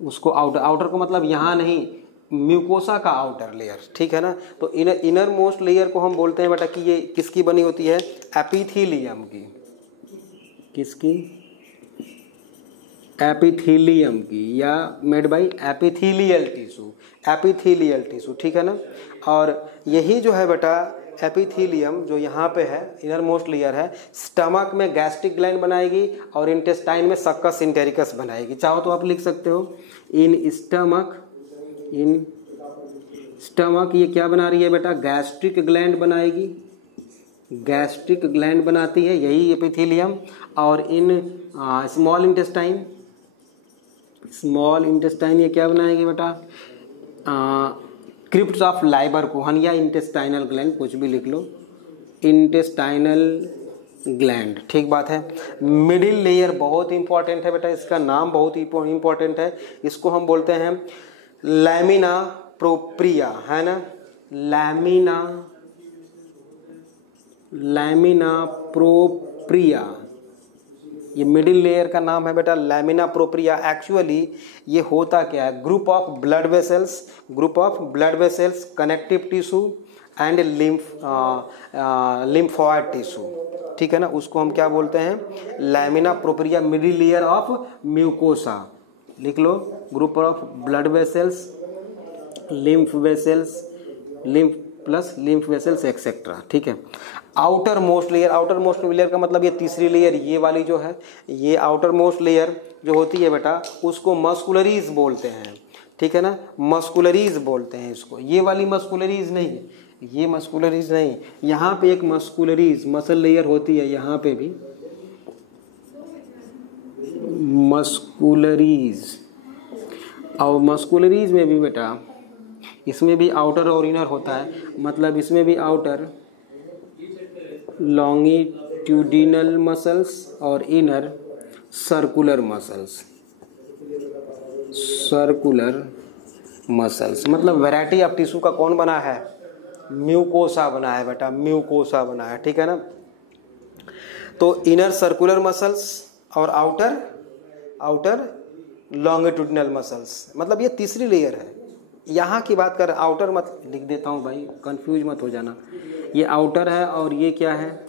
उसको आउटर। आउटर को मतलब यहाँ नहीं, म्यूकोसा का आउटर लेयर। ठीक है ना। तो इनर मोस्ट लेयर को हम बोलते हैं बेटा कि ये किसकी बनी होती है, एपिथीलियम की। किसकी, एपिथीलियम की, या made by epithelial tissue, epithelial tissue. ठीक है ना। और यही जो है बेटा एपिथीलियम जो यहाँ पे है, इनर मोस्ट लेयर है, स्टमक में गैस्ट्रिक ग्लैंड बनाएगी और इंटेस्टाइन में सक्कस इंटेरिकस बनाएगी। चाहो तो आप लिख सकते हो इन स्टमक ये क्या बना रही है बेटा, गैस्ट्रिक ग्लैंड बनाएगी, गैस्ट्रिक ग्लैंड बनाती है यही एपिथीलियम। और इन स्मॉल इंटेस्टाइन ये क्या बनाएगी बेटा, क्रिप्ट्स ऑफ लाइबर कोहन या इंटेस्टाइनल ग्लैंड, कुछ भी लिख लो, इंटेस्टाइनल ग्लैंड। ठीक बात है। मिडिल लेयर बहुत इंपॉर्टेंट है बेटा, इसका नाम बहुत इंपॉर्टेंट है, इसको हम बोलते हैं लैमिना प्रोप्रिया, है ना, लैमिना प्रोप्रिया, ये मिडिल लेयर का नाम है बेटा लैमिना प्रोप्रिया। एक्चुअली ये होता क्या है, group of blood vessels, connective tissue and lymphoid tissue. ठीक है ना, उसको हम क्या बोलते हैं, lamina propria, middle layer of mucosa. लिख लो, group of blood vessels, lymph vessels etcetera. ठीक है। आउटर मोस्ट लेयर का मतलब ये तीसरी लेयर, ये वाली जो है, ये आउटर मोस्ट लेयर जो होती है बेटा उसको मस्कुलरीज बोलते हैं। ठीक है ना, मस्कुलरीज बोलते हैं इसको। ये वाली मस्कुलरीज नहीं है, ये मस्कुलरीज नहीं, यहाँ पे एक मस्कुलरीज मसल लेयर होती है, यहाँ पे भी मस्कुलरीज। और मस्कुलरीज में भी बेटा इसमें भी आउटर और इनर होता है, मतलब इसमें भी आउटर लॉन्गिट्यूडिनल मसल्स और इनर सर्कुलर मसल्स। मतलब वैरायटी ऑफ टिश्यू का कौन बना है, म्यूकोसा बना है बेटा, म्यूकोसा बना है। ठीक है ना। तो इनर सर्कुलर मसल्स और आउटर लॉन्गिट्यूडिनल मसल्स, मतलब ये तीसरी लेयर है। यहाँ की बात कर, आउटर मत लिख देता हूँ भाई, कंफ्यूज मत हो जाना। ये आउटर है और ये क्या है,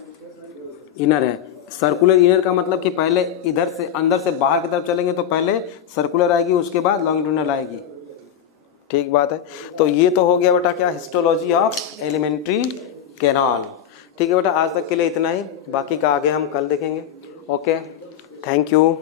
इनर है। सर्कुलर इनर का मतलब कि पहले इधर से अंदर से बाहर की तरफ चलेंगे तो पहले सर्कुलर आएगी, उसके बाद लॉन्गिट्यूडिनल आएगी। ठीक बात है। तो ये तो हो गया बेटा क्या, हिस्टोलॉजी ऑफ एलिमेंट्री कैनाल। ठीक है बेटा, आज तक के लिए इतना ही, बाकी का आगे हम कल देखेंगे। Okay, thank you.